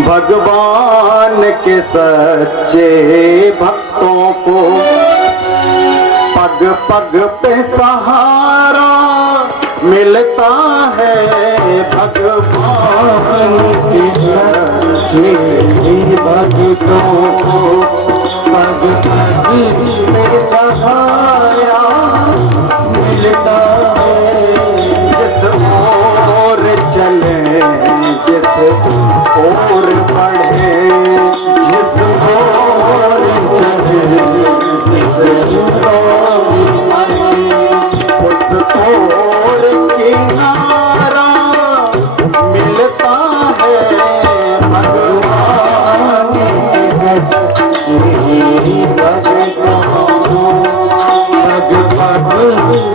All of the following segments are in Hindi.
भगवान के सच्चे भक्तों को पग पग पे सहारा मिलता है। भगवान के सच्चे भक्तों को पग पग पे सहारा मिलता है। जिस ओर चले जिस ओर बढ़े, जिस ओर चले जिस ओर बढ़े, उस ओर किनारा मिलता है। भगवान के सच्चे भक्तों को पग पग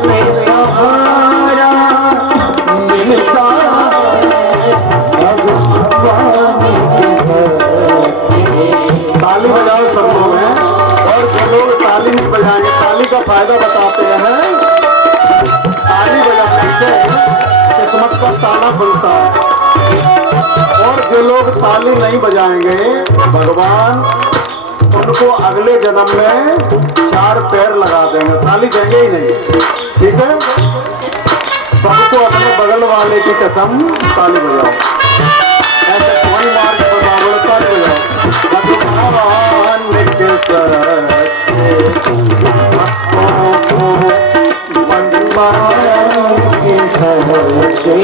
पे सहारा मिलता है। ताली बजाओ सब लोग हैं, और जो लोग ताली नहीं बजाएंगे, ताली का फायदा बताते हैं। ताली बजाने से किस्मत का ताला खुलता है, और जो लोग ताली नहीं बजाएंगे भगवान उनको अगले जन्म में 4 पैर लगा देंगे, ताली देंगे ही नहीं। ठीक है, सबको अपने बगल वाले की कसम ताली बजाओ। ऐसे कोई मार्ग पर ताली बजाओ। भगवान के सच्चे भक्तों को भगवान के सच्चे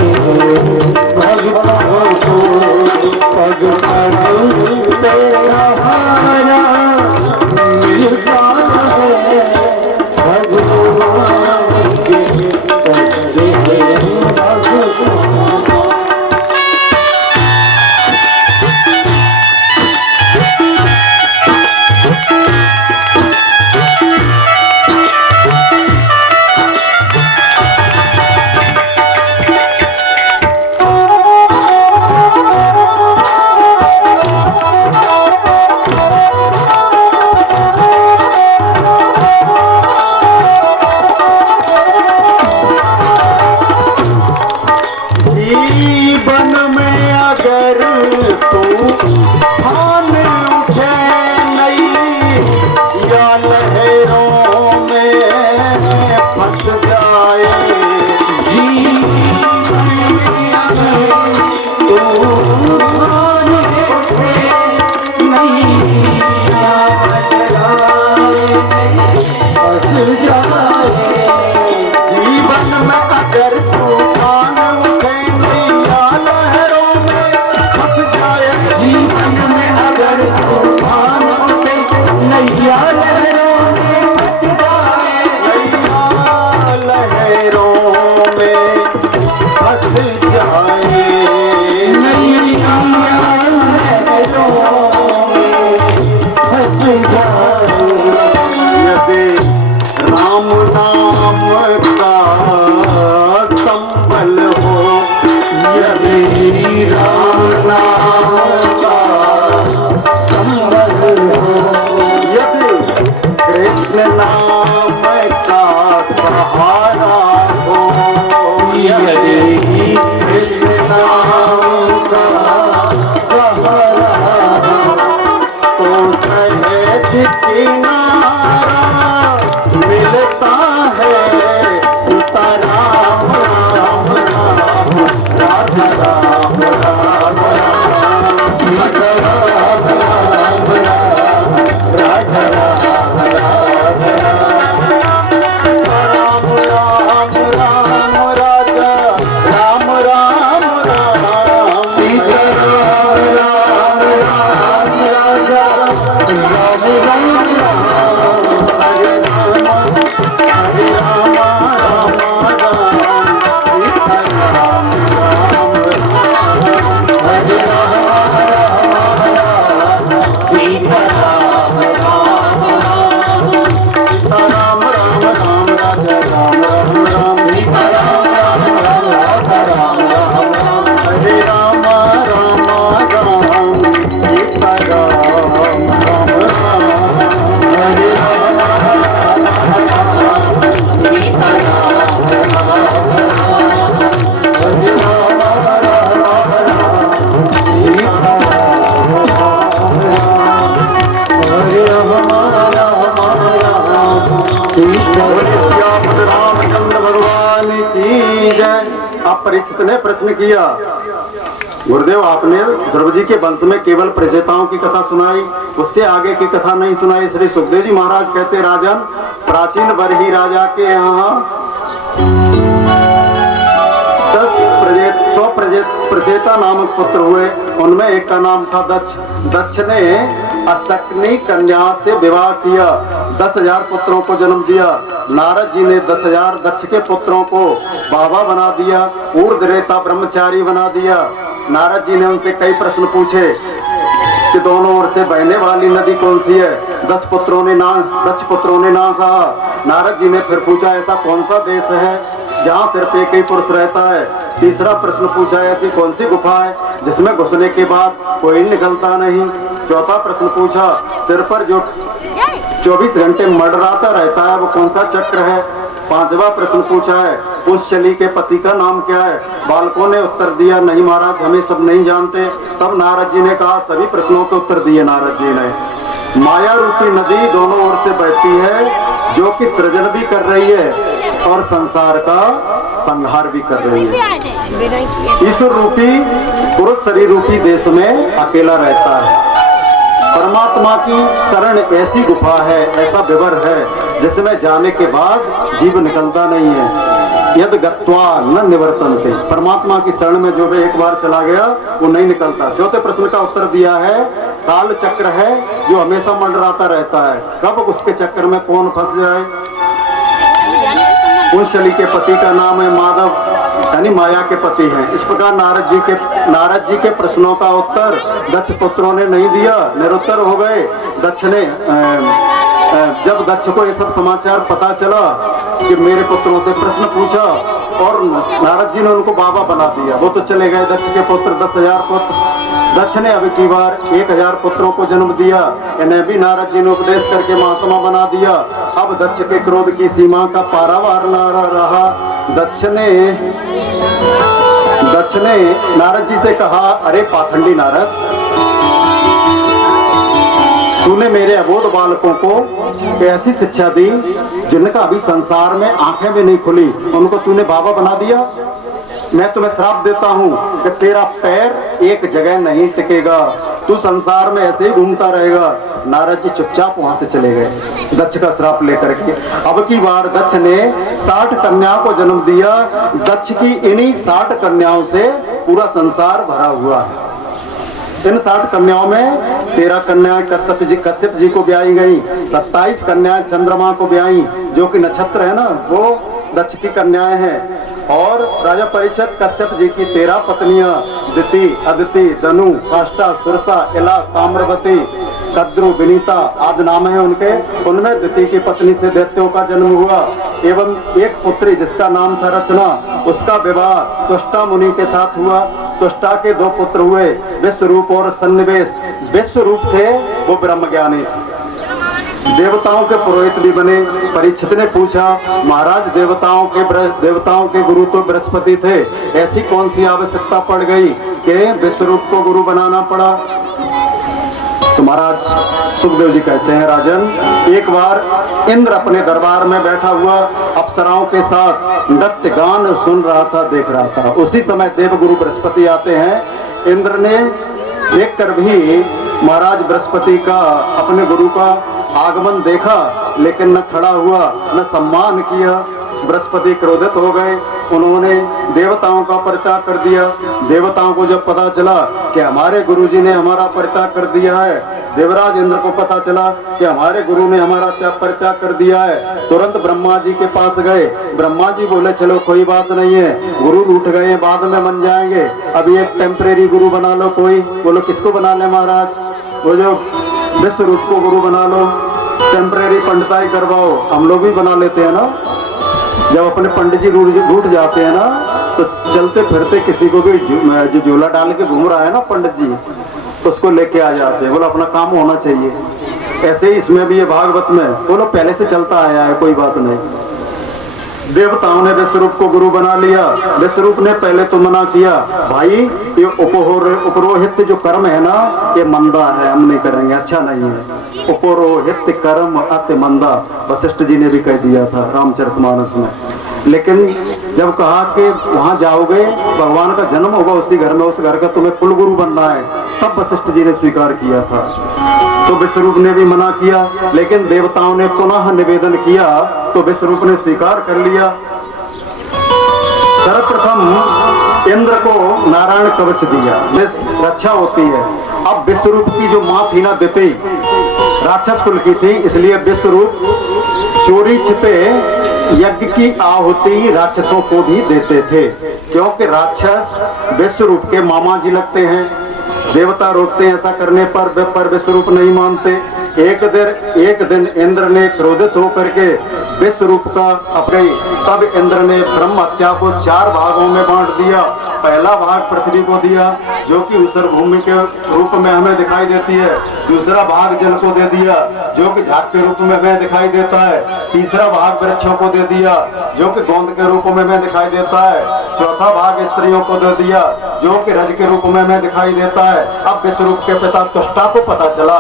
भक्तों को पग पग पे सहारा मिलता है। भगवान के सच्चे भक्तों को जीवन परीक्षित ने प्रश्न किया, गुरुदेव आपने ध्रुव जी के वंश में केवल प्रजेताओं की कथा सुनाई, उससे आगे की कथा नहीं सुनाई। श्री सुखदेव जी महाराज कहते, राजन प्राचीन बरही राजा के यहाँ 100 प्रजेता नामक पुत्र हुए। उनमें एक का नाम था दक्ष। दक्ष ने अशक्नी कन्या से विवाह किया, 10,000 पुत्रों को जन्म दिया। नारद जी ने 10,000 दक्ष के पुत्रों को बाबा बना दिया, ऊर्ध्वरेता ब्रह्मचारी बना दिया। नारद जी ने उनसे कई प्रश्न पूछे कि दोनों ओर से बहने वाली नदी कौन सी है। दक्ष पुत्रों ने ना कहा। नारद जी ने फिर पूछा, ऐसा कौन सा देश है जहाँ सिर्फ एक ही पुरुष रहता है। तीसरा प्रश्न पूछा, ऐसी कौन सी गुफा है जिसमें घुसने के बाद कोई निकलता नहीं। चौथा प्रश्न पूछा, सिर पर जो 24 घंटे मंडराता रहता है वो कौन सा चक्र है। पांचवा प्रश्न पूछा है, उस शली के पति का नाम क्या है। बालकों ने उत्तर दिया, नहीं महाराज हमें सब नहीं जानते। तब नारद जी ने कहा, सभी प्रश्नों के उत्तर दिए नारद जी ने। माया रूपी नदी दोनों ओर से बहती है, जो कि सृजन भी कर रही है और संसार का संहार भी कर रही है। ईश्वर रूपी पुरुष शरीर रूपी देश में अकेला रहता है। परमात्मा की शरण ऐसी गुफा है, ऐसा विवर है जिसमें जाने के बाद जीव निकलता नहीं है। यद गत्वा न निवर्तन्ते, परमात्मा की शरण में जो भी एक बार चला गया वो नहीं निकलता। चौथे प्रश्न का उत्तर दिया है, काल चक्र है जो हमेशा मंडराता रहता है, कब उसके चक्र में कौन फंस जाए। उस शली के पति का नाम है माधव, यानी माया के पति हैं। इस प्रकार नारद जी के प्रश्नों का उत्तर दक्ष पुत्रों ने नहीं दिया, निरुत्तर हो गए। दक्ष ने जब दक्ष को ये सब समाचार पता चला कि मेरे पुत्रों से प्रश्न पूछा और नारद जी ने उनको बाबा बना दिया, वो तो चले गए दक्ष के पुत्र 10,000 पुत्र। दक्ष ने अभी की बार 1,000 पुत्रों को जन्म दिया, इन्हें भी नारद जी ने उपदेश करके महात्मा बना दिया। अब दक्ष के क्रोध की सीमा का पारावार न रहा। दक्ष ने नारद जी से कहा, अरे पाखंडी नारद, तूने मेरे अबोध बालकों को ऐसी शिक्षा दी जिनका अभी संसार में आंखें भी नहीं खुली, उनको तूने बाबा बना दिया। मैं तुम्हें श्राप देता हूँ कि तेरा पैर एक जगह नहीं टिकेगा, तू संसार में ऐसे ही घूमता रहेगा। नारद जी चुपचाप वहां से चले गए दक्ष का श्राप लेकर के। अब की बार दक्ष ने 60 कन्याओं को जन्म दिया। दक्ष की इन्हीं 60 कन्याओं से पूरा संसार भरा हुआ है। इन 60 कन्याओं में 13 कन्याएं कश्यप जी को ब्याई गई, 27 कन्याएं चंद्रमा को ब्याई, जो कि नक्षत्र है ना, वो दक्ष की कन्याएं हैं। और राजा परीक्षित कश्यप जी की 13 पत्नियां, दिति, अदिति, धनु, काष्ठा, सुरसा, इला, ताम्रवती, कद्रु, विनीता आदि नाम है उनके। उनमें दिति की पत्नी से दैत्यों का जन्म हुआ एवं एक पुत्री जिसका नाम था रचना, उसका विवाह तुष्टा मुनि के साथ हुआ। तुष्टा के 2 पुत्र हुए, विश्वरूप और सन्निवेश। विश्वरूप थे वो ब्रह्मज्ञानी, देवताओं के पुरोहित भी बने। परीक्षित ने पूछा, महाराज देवताओं के गुरु तो बृहस्पति थे, ऐसी कौन सी आवश्यकता पड़ गई कि विश्वरूप को गुरु बनाना पड़ा। तो महाराज सुखदेव जी कहते हैं, राजन एक बार इंद्र अपने दरबार में बैठा हुआ अप्सराओं के साथ नृत्य गान सुन रहा था, देख रहा था। उसी समय देवगुरु बृहस्पति आते हैं। इंद्र ने देखकर भी महाराज बृहस्पति का, अपने गुरु का आगमन देखा, लेकिन न खड़ा हुआ न सम्मान किया। बृहस्पति क्रोधित हो गए, उन्होंने देवताओं का परित्याग कर दिया। देवताओं को जब पता चला कि हमारे गुरुजी ने हमारा परित्याग कर दिया है, देवराज इंद्र को पता चला कि हमारे गुरु ने हमारा परित्याग कर दिया है, तुरंत ब्रह्मा जी के पास गए। ब्रह्मा जी बोले, चलो कोई बात नहीं है, गुरु रूठ गए, बाद में बन जाएंगे, अभी एक टेम्परेरी गुरु बना लो कोई। बोलो किसको बना ले महाराज? वो जो विश्वरूप को गुरु बना लो, टेम्परेरी पंडिताई करवाओ। हम लोग भी बना लेते हैं ना, जब अपने पंडित जी रूठ जाते हैं ना, तो चलते फिरते किसी को भी जो झोला डाल के घूम रहा है ना पंडित जी, उसको लेके आ जाते हैं। बोलो अपना काम होना चाहिए। ऐसे ही इसमें भी ये भागवत में बोलो पहले से चलता आया है, कोई बात नहीं। देवताओं ने विश्वरूप को गुरु बना लिया। विश्वरूप ने पहले तो मना किया, भाई ये उपरोहित जो कर्म है ना, ये मंदा है, हम नहीं करेंगे, अच्छा नहीं है। उपरोहित कर्म अति मंदा, वशिष्ठ जी ने भी कह दिया था रामचरितमानस में। लेकिन जब कहा कि वहां जाओगे भगवान का जन्म होगा उसी घर में, उस घर का तुम्हें कुलगुरु बनना है, तब वशिष्ठ जी ने स्वीकार किया था। तो विश्वरूप ने भी मना किया, लेकिन देवताओं ने पुनः निवेदन किया तो विश्वरूप ने स्वीकार कर लिया। सर्वप्रथम इंद्र को नारायण कवच दिया, रक्षा होती है। अब विश्वरूप की जो मां थी ना दिति, राक्षस कुल की थी, इसलिए विश्वरूप चोरी छिपे यज्ञ की आहुति राक्षसों को भी देते थे, क्योंकि राक्षस विश्वरूप के मामा जी लगते हैं। देवता रोकते हैं ऐसा करने पर विश्वरूप नहीं मानते। एक दिन इंद्र ने क्रोधित होकर के विश्वरूप का अपने, तब इंद्र ने ब्रह्म हत्या को 4 भागों में बांट दिया। पहला भाग पृथ्वी को दिया जो कि ऊसर भूमि के रूप में हमें दिखाई देती है। दूसरा भाग जल को दे दिया जो कि झाग के रूप में हमें दिखाई देता है। तीसरा भाग वृक्षों को दे दिया जो कि गोंद के रूप में हमें दिखाई देता है। चौथा भाग स्त्रियों को दे दिया जो कि रज के रूप में हमें दिखाई देता है। अब विश्वरूप के पिता त्वष्टा को पता चला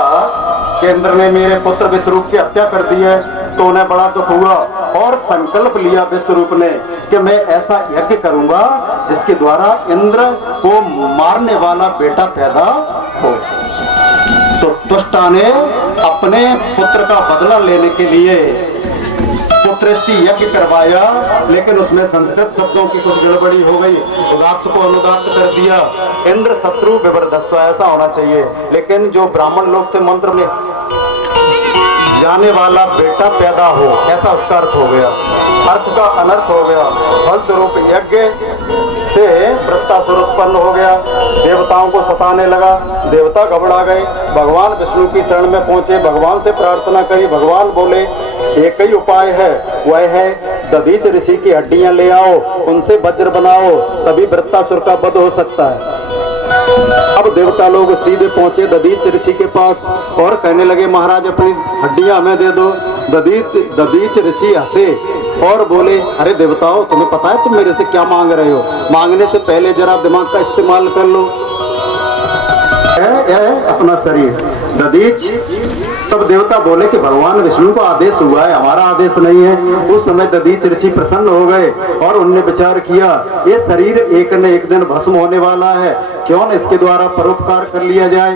कि इंद्र ने मेरे पुत्र विश्वरूप की हत्या कर दी है, तो उन्हें बड़ा दुख हुआ और संकल्प लिया विश्वरूप ने कि मैं ऐसा यज्ञ करूंगा जिसके द्वारा इंद्र को मारने वाला बेटा पैदा हो। तो त्वष्टा ने अपने पुत्र का बदला लेने के लिए पुत्रष्टि यज्ञ करवाया, लेकिन उसमें संस्कृत शब्दों की कुछ गड़बड़ी हो गई, उदात्त को अनुदात्त कर दिया। इंद्र शत्रु विवर्धस्व ऐसा होना चाहिए, लेकिन जो ब्राह्मण लोग थे मंत्र में जाने वाला बेटा पैदा हो, ऐसा उसका अर्थ हो गया, अर्थ का अनर्थ हो गया। फलस्वरूप यज्ञ से वृत्तासुर उत्पन्न हो गया, देवताओं को सताने लगा, देवता घबरा गए, भगवान विष्णु की शरण में पहुंचे, भगवान से प्रार्थना करी। भगवान बोले एक ही उपाय है, वह है दधीच ऋषि की हड्डियां ले आओ, उनसे वज्र बनाओ, तभी वृत्तासुर का वध हो सकता है। अब देवता लोग सीधे पहुंचे दधीच ऋषि के पास और कहने लगे महाराज अपनी हड्डियां हमें दे दो। दधीच ऋषि हंसे और बोले अरे देवताओं, तुम्हें पता है तुम मेरे से क्या मांग रहे हो? मांगने से पहले जरा दिमाग का इस्तेमाल कर लो। अपना शरीर दधीच। तब देवता बोले कि भगवान विष्णु को आदेश हुआ है, हमारा आदेश नहीं है। उस समय दधीच ऋषि प्रसन्न हो गए और उनने विचार किया ये शरीर एक न एक दिन भस्म होने वाला है, क्यों न इसके द्वारा परोपकार कर लिया जाए।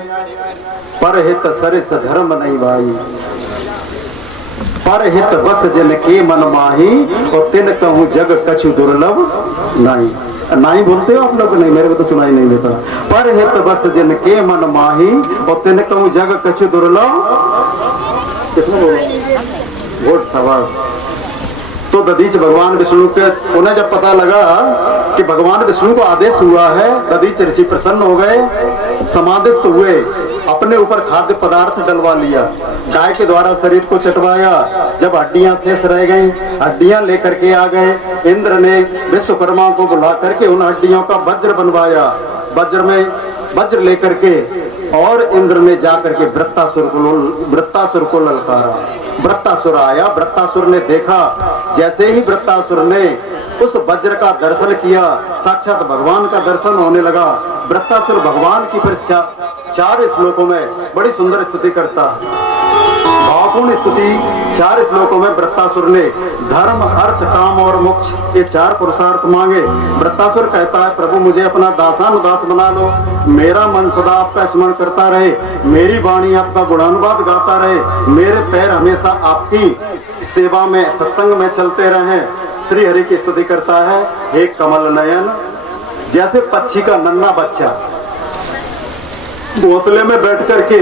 परहित सरिस धर्म नहीं भाई, परहित बस जन के मन माही, और तिन कहूँ जग कछु दुर्लभ नहीं। नहीं बोलते हो आप लोग? नहीं, मेरे को तो सुनाई नहीं देता। पर हित बस जिन के मन माही, और तिन कहूँ जग कछु दुर्लभ। किसने बोला? वोट सवास। तो दधीच भगवान विष्णु के, उन्हें जब पता लगा कि भगवान विष्णु को आदेश हुआ है, दधीच ऋषि प्रसन्न हो गए, समाधिस्थ हुए, अपने ऊपर खाद्य पदार्थ डलवा लिया, गाय के द्वारा शरीर को चटवाया। जब हड्डियां शेष रह गईं, हड्डियां लेकर के आ गए। इंद्र ने विश्वकर्मा को बुला करके उन हड्डियों का वज्र बनवाया, वज्र लेकर के, और इंद्र ने जाकर के वृत्तासुर को ललकारा। वृत्तासुर आया, वृत्तासुर ने देखा, जैसे ही वृत्तासुर ने उस वज्र का दर्शन किया, साक्षात भगवान का दर्शन होने लगा। वृत्तासुर भगवान की फिर 4 श्लोकों में बड़ी सुंदर स्तुति करता है, भावपूर्ण स्तुति 4 श्लोकों में वृत्तासुर ने धर्म अर्थ काम और मोक्ष ये 4 पुरुषार्थ मांगे। वृत्तासुर कहता है प्रभु मुझे अपना दासानुदास बना लो, मेरा मन सदा आपका स्मरण करता रहे, मेरी वाणी आपका गुणानुवाद गाता रहे, मेरे पैर हमेशा आपकी सेवा में सत्संग में चलते रहें। श्री हरि की स्तुति करता है। हे कमल नयन, जैसे पक्षी का नन्हा बच्चा घोंसले में बैठ करके,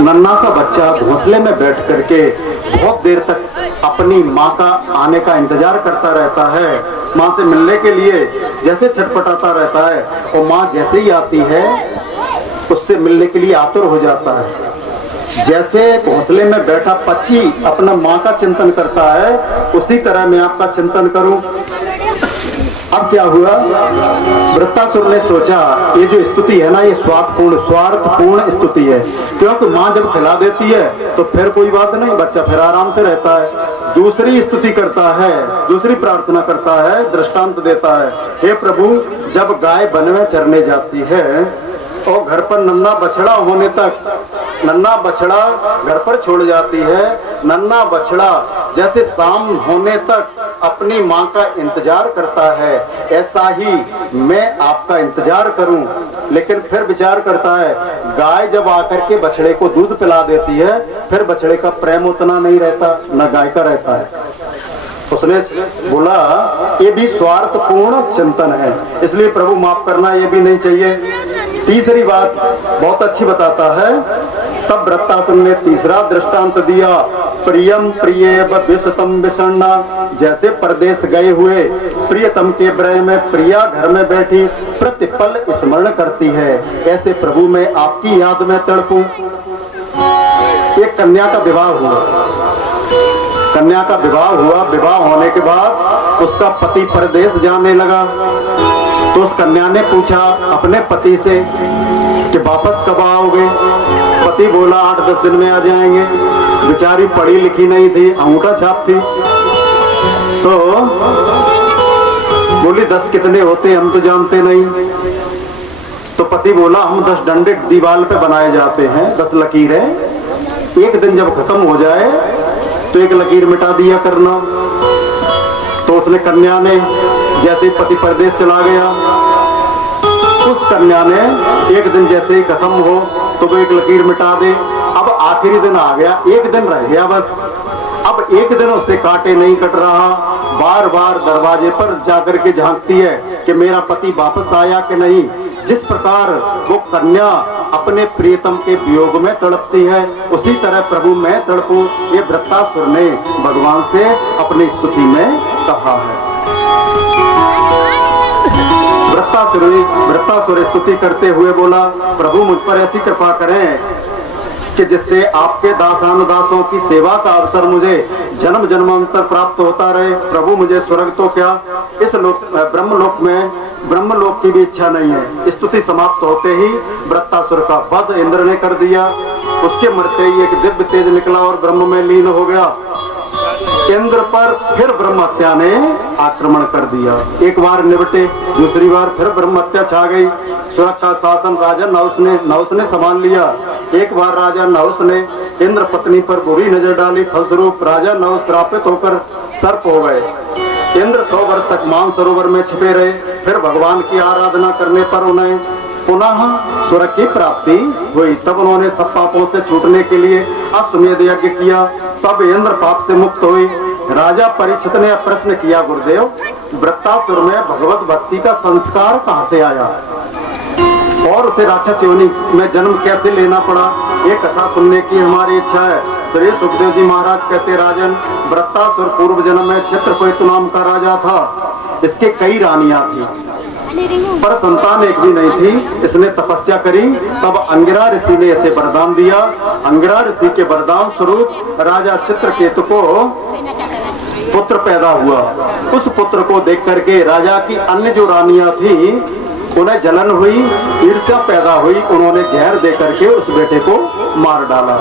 नन्हा सा बच्चा घोंसले में बैठ करके बहुत देर तक अपनी माँ का आने का इंतजार करता रहता है, माँ से मिलने के लिए जैसे छटपटाता रहता है, और माँ जैसे ही आती है उससे मिलने के लिए आतुर हो जाता है। जैसे घोंसले में बैठा पक्षी अपना माँ का चिंतन करता है, उसी तरह मैं आपका चिंतन करूं। अब क्या हुआ, वृत्तासुर ने सोचा ये जो स्तुति है ना, ये स्वार्थपूर्ण स्तुति है, क्योंकि माँ जब खिला देती है तो फिर कोई बात नहीं, बच्चा फिर आराम से रहता है। दूसरी स्तुति करता है, दूसरी प्रार्थना करता है, दृष्टांत देता है। हे प्रभु, जब गाय वन में चरने जाती है और घर पर नन्हा बछड़ा होने तक नन्हा बछड़ा घर पर छोड़ जाती है, नन्हा बछड़ा जैसे शाम होने तक अपनी माँ का इंतजार करता है, ऐसा ही मैं आपका इंतजार करूं। लेकिन फिर विचार करता है, गाय जब आकर के बछड़े को दूध पिला देती है, फिर बछड़े का प्रेम उतना नहीं रहता, न गाय का रहता है। उसने बोला ये भी स्वार्थपूर्ण चिंतन है, इसलिए प्रभु माफ करना ये भी नहीं चाहिए। तीसरी बात बहुत अच्छी बताता है, तब वृत्तासुर ने तीसरा दृष्टांत दिया, प्रियम प्रिय विषतम विषण्णा। जैसे परदेश गए हुए प्रियतम के ब्रह में प्रिया घर में बैठी प्रतिपल स्मरण करती है, ऐसे प्रभु मैं आपकी याद में तड़पूं। एक कन्या का विवाह हुआ, कन्या का विवाह हुआ, विवाह होने के बाद उसका पति परदेश जाने लगा, तो उस कन्या ने पूछा अपने पति से कि वापस कब आओगे? पति बोला 8-10 दिन में आ जाएंगे। बेचारी पढ़ी लिखी नहीं थी, अंगूठा छाप थी, तो बोली 10 कितने होते हम तो जानते नहीं। तो पति बोला हम 10 डंडे दीवार पे बनाए जाते हैं, 10 लकीरें, एक दिन जब खत्म हो जाए तो एक लकीर मिटा दिया करना। तो उसने कन्या ने जैसे पति परदेश चला गया, उस कन्या ने एक दिन जैसे ही खत्म हो तो वो एक लकीर मिटा दे। अब आखिरी दिन आ गया, एक दिन रह गया बस। अब एक दिन उससे काटे नहीं कट रहा, बार बार दरवाजे पर जाकर के झांकती है कि मेरा पति वापस आया कि नहीं। जिस प्रकार वो कन्या अपने प्रियतम के वियोग में तड़पती है, उसी तरह प्रभु मैं तड़पूं, ये वृत्तासुर ने भगवान से अपनी स्तुति में कहा है। वृत्तासुर स्तुति करते हुए बोला, प्रभु मुझ पर ऐसी कृपा करें कि जिससे आपके दासानुदासों की सेवा का अवसर मुझे जन्म जन्मांतर प्राप्त होता रहे। प्रभु मुझे स्वर्ग तो क्या, इस लोक ब्रह्मलोक की भी इच्छा नहीं है। स्तुति समाप्त होते ही वृत्तासुर का वध इंद्र ने कर दिया। उसके मरते ही एक दिव्य तेज निकला और ब्रह्म में लीन हो गया। इंद्र पर फिर ब्रह्म हत्या ने आक्रमण कर दिया। एक बार निपटे, दूसरी बार फिर ब्रह्म हत्या छा गई। स्वर्ग का शासन राजा नहुस ने संभाल लिया। एक बार राजा नहुस ने इंद्र पत्नी पर बुरी नजर डाली, फलस्वरूप राजा नहुस श्रापित होकर सर्प हो गए। इंद्र 100 वर्ष तक मानसरोवर में छिपे रहे। फिर भगवान की आराधना करने पर उन्हें पुनः स्वर्ग की प्राप्ति हुई। तब उन्होंने सब पापों से छूटने के लिए अश्वमेध यज्ञ किया, तब इंद्र पाप से मुक्त हुई। राजा परीक्षित ने प्रश्न किया, गुरुदेव वृत्तासुर में भगवत भक्ति का संस्कार कहाँ से आया और उसे राक्षस योनि में जन्म कैसे लेना पड़ा? ये कथा सुनने की हमारी इच्छा है। श्री सुखदेव जी महाराज कहते, राजन वृत्तासुर पूर्व जन्म में चित्रकेतु नाम का राजा था। इसके कई रानियां थी पर संतान एक भी नहीं थी। इसने तपस्या करी, तब अंगिरा ऋषि ने इसे वरदान दिया। अंगिरा ऋषि के वरदान स्वरूप राजा चित्रकेतु को पुत्र पैदा हुआ। उस पुत्र को देख करके राजा की अन्य जो रानियां थी उन्हें जलन हुई, ईर्ष्या पैदा हुई। उन्होंने जहर दे करके उस बेटे को मार डाला।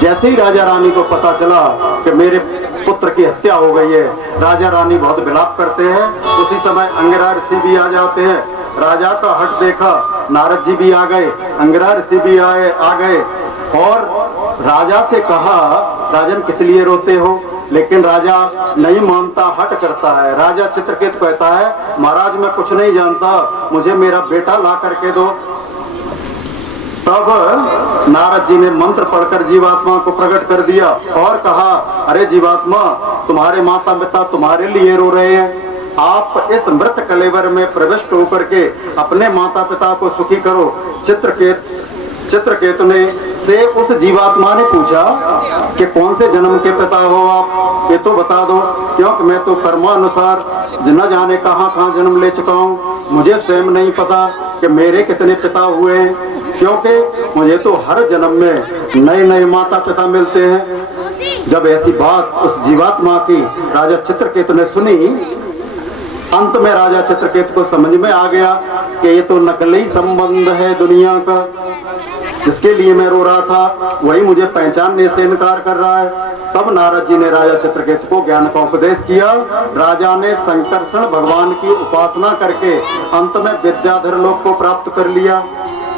जैसे ही राजा रानी को पता चला कि मेरे पुत्र की हत्या हो गई है, राजा रानी बहुत विलाप करते हैं। उसी समय अंगिरा ऋषि भी आ जाते हैं। राजा का हट देखा, नारद जी भी आ गए, अंगिरा ऋषि भी आ गए और राजा से कहा, राजन किस लिए रोते हो? लेकिन राजा नहीं मानता, हट करता है। राजा चित्रकेतु कहता है, महाराज मैं कुछ नहीं जानता, मुझे मेरा बेटा ला करके दो। तब नारद जी ने मंत्र पढ़कर जीवात्मा को प्रकट कर दिया और कहा, अरे जीवात्मा तुम्हारे माता पिता तुम्हारे लिए रो रहे हैं, आप इस मृत कलेवर में प्रविष्ट होकर के अपने माता पिता को सुखी करो। चित्रकेतु ने से उस जीवात्मा ने पूछा कि कौन से जन्म के पिता हो आप, ये तो बता दो, क्योंकि मैं तो कर्मानुसार न जाने कहाँ जन्म ले चुका हूँ। मुझे स्वयं नहीं पता कि मेरे कितने पिता हुए हैं, क्योंकि मुझे तो हर जन्म में नए नए माता पिता मिलते हैं। जब ऐसी बात उस जीवात्मा की राजा चित्रकेतु ने सुनी, अंत में राजा चित्रकेतु को समझ में आ गया कि ये तो नकली संबंध है दुनिया का, जिसके लिए मैं रो रहा था वही मुझे पहचानने से इनकार कर रहा है। तब नारद जी ने राजा चित्रकेतु को ज्ञान का उपदेश किया। राजा ने संकर्षण भगवान की उपासना करके अंत में विद्याधर लोक को प्राप्त कर लिया।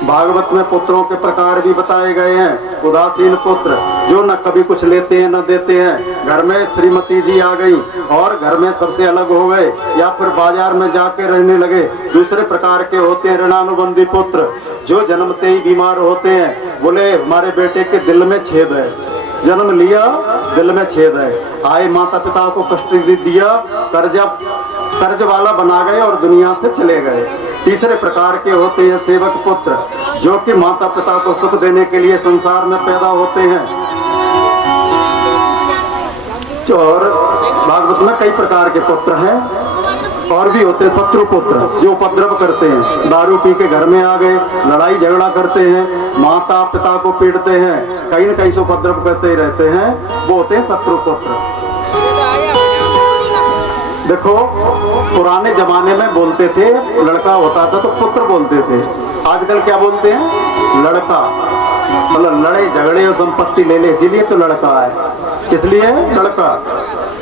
भागवत में पुत्रों के प्रकार भी बताए गए हैं। उदासीन पुत्र जो न कभी कुछ लेते हैं न देते हैं, घर में श्रीमती जी आ गई और घर में सबसे अलग हो गए या फिर बाजार में जाके रहने लगे। दूसरे प्रकार के होते हैं ऋणानुबंधी पुत्र जो जन्मते ही बीमार होते हैं। बोले हमारे बेटे के दिल में छेद है, जन्म लिया दिल में छेद है, आए माता पिता को कष्ट दिया, कर्ज वाला बना गए और दुनिया से चले गए। तीसरे प्रकार के होते हैं सेवक पुत्र जो कि माता पिता को सुख देने के लिए संसार में पैदा होते हैं। और भागवत में कई प्रकार के पुत्र हैं। और भी होते हैं शत्रु पुत्र जो उपद्रव करते हैं, दारू पी के घर में आ गए, लड़ाई झगड़ा करते हैं, माता पिता को पीटते हैं, कहीं न कहीं से उपद्रव करते ही रहते हैं, वो होते हैं शत्रु पुत्र। देखो पुराने जमाने में बोलते थे लड़का होता था तो पुत्र बोलते थे, आजकल क्या बोलते हैं लड़का। मतलब लड़े झगड़े और संपत्ति ले ले इसीलिए तो लड़का है, इसलिए लड़का।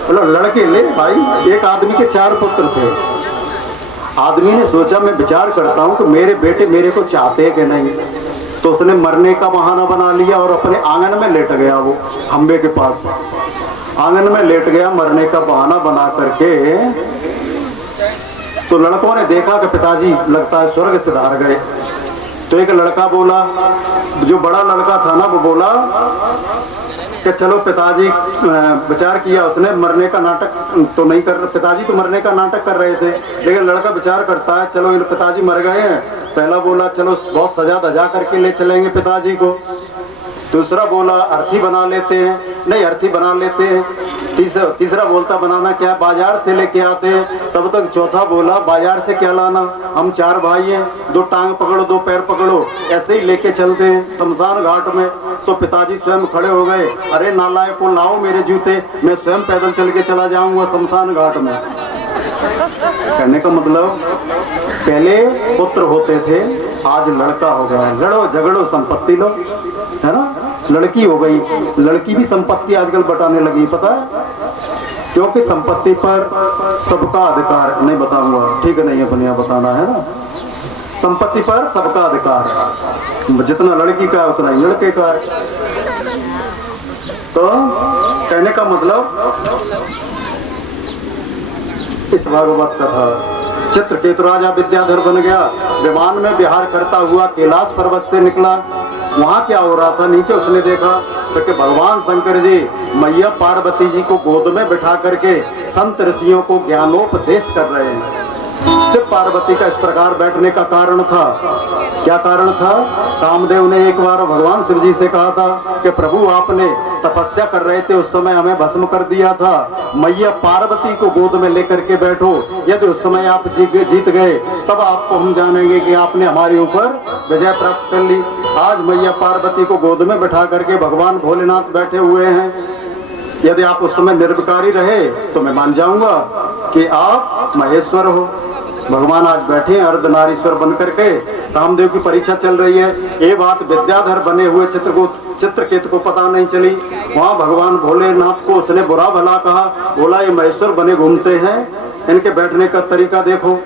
मतलब लड़के ले भाई। एक आदमी के 4 पुत्र थे। आदमी ने सोचा मैं विचार करता हूँ कि मेरे बेटे मेरे को चाहते हैं कि नहीं, तो उसने मरने का बहाना बना लिया और अपने आंगन में लेट गया। वो खंबे के पास आंगन में लेट गया मरने का बहाना बना करके। तो लड़कों ने देखा कि पिताजी लगता है स्वर्ग से धार गए। तो एक लड़का बोला, जो बड़ा लड़का था ना, वो बोला कि चलो पिताजी, विचार किया उसने, मरने का नाटक तो नहीं कर, पिताजी तो मरने का नाटक कर रहे थे, लेकिन लड़का विचार करता है चलो इन पिताजी मर गए हैं। पहला बोला चलो बहुत सजा धजा करके ले चलेंगे पिताजी को। दूसरा बोला अर्थी बना लेते हैं, नहीं अर्थी बना लेते हैं। तीसरा बोलता बनाना क्या, बाजार से लेके आते हैं। तब तक चौथा बोला बाजार से क्या लाना, हम 4 भाई हैं, 2 टांग पकड़ो 2 पैर पकड़ो, ऐसे ही लेके चलते हैं शमशान घाट में। तो पिताजी स्वयं खड़े हो गए, अरे नालायक को लाओ मेरे जूते, मैं स्वयं पैदल चल के चला जाऊंगा शमशान घाट में। कहने का मतलब पहले पुत्र होते थे, आज लड़का हो गया। लड़ो झगड़ो संपत्ति लो, है ना। लड़की हो गई, लड़की भी संपत्ति आजकल बटाने लगी, पता है, क्योंकि संपत्ति पर सबका अधिकार। नहीं बताऊंगा, ठीक है, नहीं अपने यहाँ बताना है ना। संपत्ति पर सबका अधिकार है, जितना लड़की का है उतना ही लड़के का है। तो कहने का मतलब इस भागवत कथा चित्रकेतु राजा विद्याधर बन गया, विमान में विहार करता हुआ कैलाश पर्वत से निकला। वहाँ क्या हो रहा था, नीचे उसने देखा तो कि भगवान शंकर जी मैया पार्वती जी को गोद में बिठा करके संत ऋषियों को ज्ञानोपदेश कर रहे हैं। शिव पार्वती का इस प्रकार बैठने का कारण था, क्या कारण था, कामदेव ने एक बार भगवान शिव जी से कहा था कि प्रभु आपने तपस्या कर रहे थे उस समय हमें भस्म कर दिया था, मैया पार्वती को गोद में लेकर के बैठो, यदि उस समय आप जीत गए तब आपको हम जानेंगे कि आपने हमारे ऊपर विजय प्राप्त कर ली। आज मैया पार्वती को गोद में बैठा करके भगवान भोलेनाथ बैठे हुए हैं। यदि आप उस समय निर्विकारी रहे तो मैं मान जाऊंगा कि आप महेश्वर हो। भगवान आज बैठे हैं अर्धनारीश्वर बन करके, कामदेव की परीक्षा चल रही है। ये बात विद्याधर बने हुए चित्रकेतु को पता नहीं चली। वहाँ भगवान भोलेनाथ को उसने बुरा भला कहा, बोला ये महेश्वर बने घूमते हैं, इनके बैठने का तरीका देखो,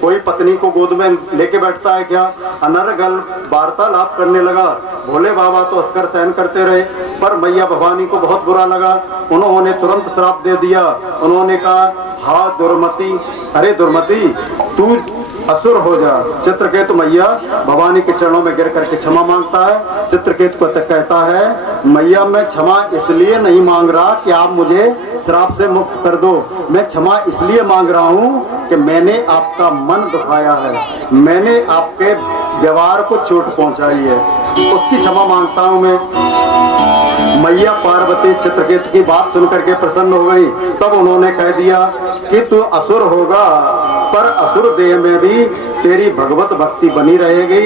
कोई पत्नी को गोद में लेके बैठता है क्या। अनर्गल वार्तालाप करने लगा। भोले बाबा तो अस्कर सहन करते रहे, पर मैया भवानी को बहुत बुरा लगा। उन्होंने तुरंत श्राप दे दिया। उन्होंने कहा हा दुर्मति, अरे दुर्मति तू असुर हो जा। चित्रकेतु मैया भवानी के चरणों में गिर करके क्षमा मांगता है। चित्रकेतु को कहता है मैया मैं क्षमा इसलिए नहीं मांग रहा कि आप मुझे श्राप से मुक्त कर दो, मैं क्षमा इसलिए मांग रहा हूँ कि मैंने आपका मन दुखाया है, मैंने आपके व्यवहार को चोट पहुंचाई है, उसकी क्षमा मांगता हूँ मैं। मैया पार्वती चित्रकेतु की बात सुनकर के प्रसन्न हो गई। तब उन्होंने कह दिया कि तू असुर होगा पर असुर देह में भी तेरी भगवत भक्ति बनी रहेगी,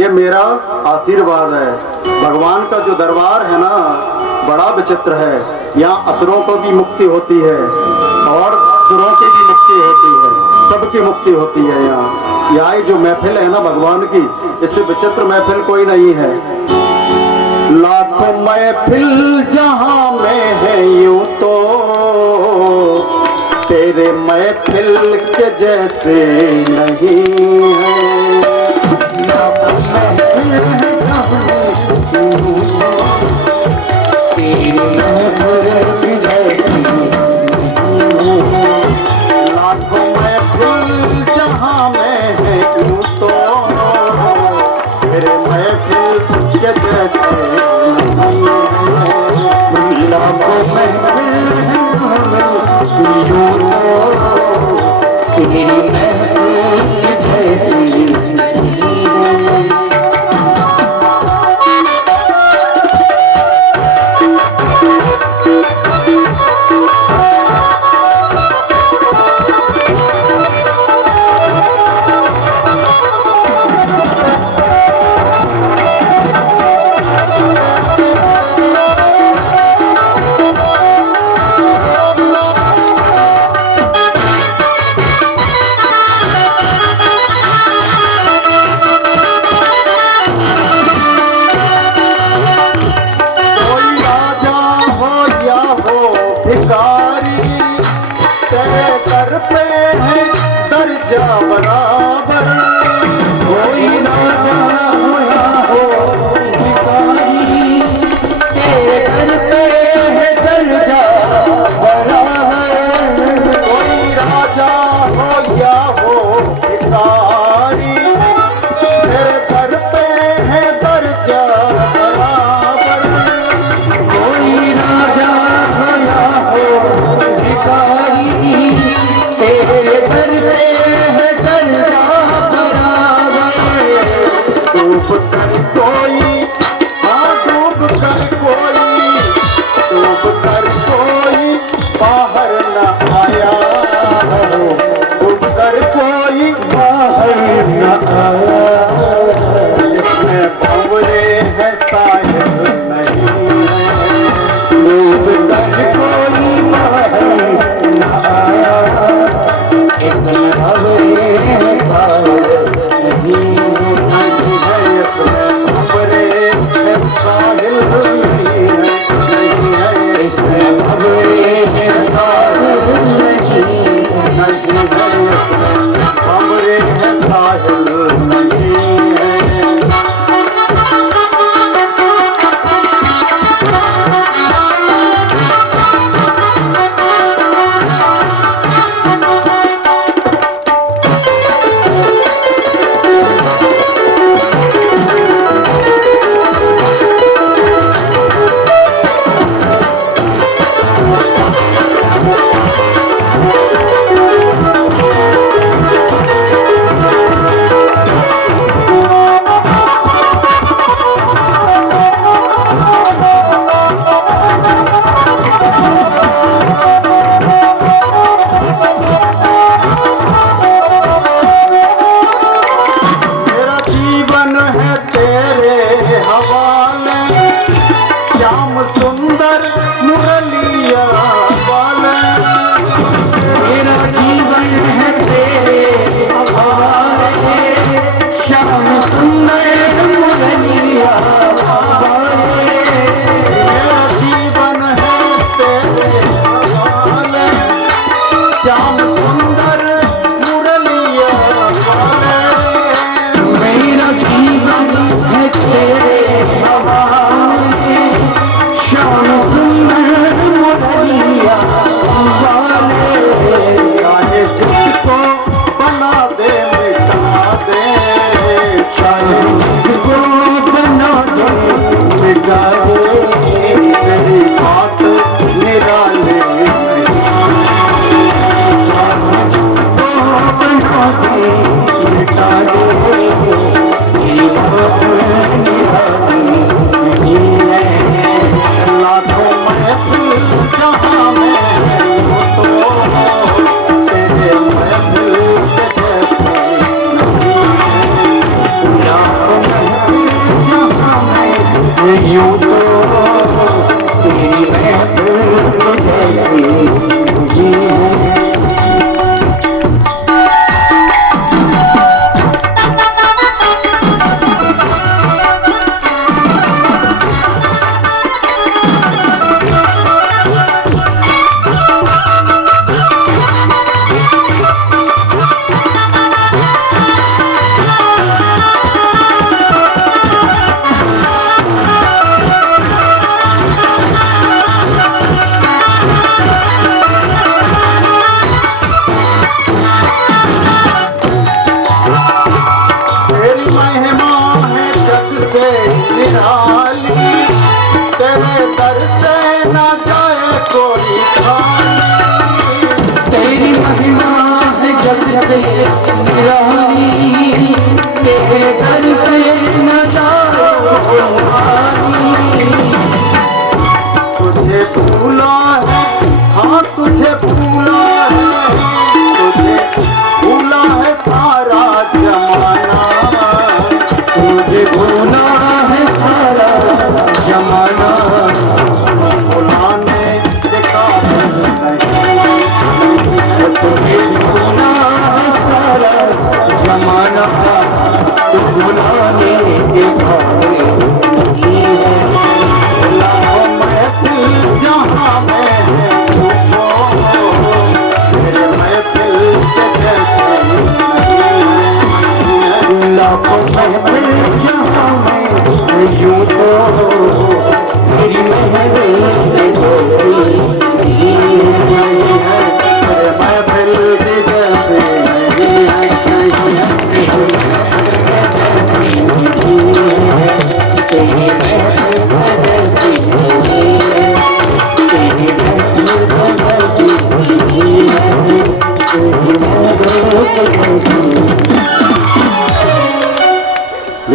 ये मेरा आशीर्वाद है। भगवान का जो दरबार है ना बड़ा विचित्र है, यहाँ असुरों को भी मुक्ति होती है और सुरों की भी मुक्ति होती है, सबकी मुक्ति होती है। यहाँ जो महफिल है ना भगवान की, इससे विचित्र महफिल कोई नहीं है। लाखों महफिल जहाँ में है यूं तो तेरे महफिल के जैसे नहीं है। लाखों महफिल तेरी महफिल जैसी लाखों महफिल जहां में है यूं तो मेरे महफिल के जैसे लाखों महफिल यूं तो तेरी महफिल जैसी करते हैं दर्जा बराबर कोई राजा होया हो भिखारी तेरे करते हैं दर्जा बराबर कोई राजा हो या हो भिखारी तेरे करते हैं दर्जा बराबर कोई राजा होया हो भिखारी तेरे करते हैं दर्जा बराबर डूब कर कोई हाँ डूब कर कोई बाहर न आया हो डूब कर कोई बाहर न आया इसमें भंवरे है साहिब नहीं है डूब कर कोई बाहर न आया इसमें भंवरे है नहीं है इसमें भंवरे है साहिल नहीं है इसमें भंवरे है साहिल नहीं भंवरे है साहिल नहीं है सुंदर मुरलिया वाले मेरा जीवन है तेरे हवाले श्याम सुंदर मुरलिया वाले मेरा जीवन है तेरे हवाले श्याम सुंदर मुरलिया वाले मेरा जीवन है तेरे हवाले श्याम सुंदर मुरलिया वाले चाहे जिसको बना दे मिटा दे चाहे जिसको बना दे मिटा दे मेरी बात निराले बना दे मिटा दे ये बात निराली नहीं है लाखों महफिल जहां में हो तो तेरे महफिल के जैसे लाखों महफिल जहां मैं यूं तो तेरी महफिल जैसी नहीं है दर से न जाए कोई खाली। तेरी महिमा है जग से निराली, तेरे दर से न जाए कोई खाली। तुझे भूला है, हाँ तुझे भूला है, तुझे भूला है सारा जमाना। तुझे भूला है सारा जमाना, भुलाने के काबिल नहीं। तुझे भूला है सारा जमाना, तू भुलाने के काबिल नहीं है। लाखों महफिल जहाँ में है तेरे महफिल के जैसे नहीं। लाखों महफिल जहाँ में यूं तो तेरी महफिल के जैसी नहीं है। तेरे महफिल के जैसे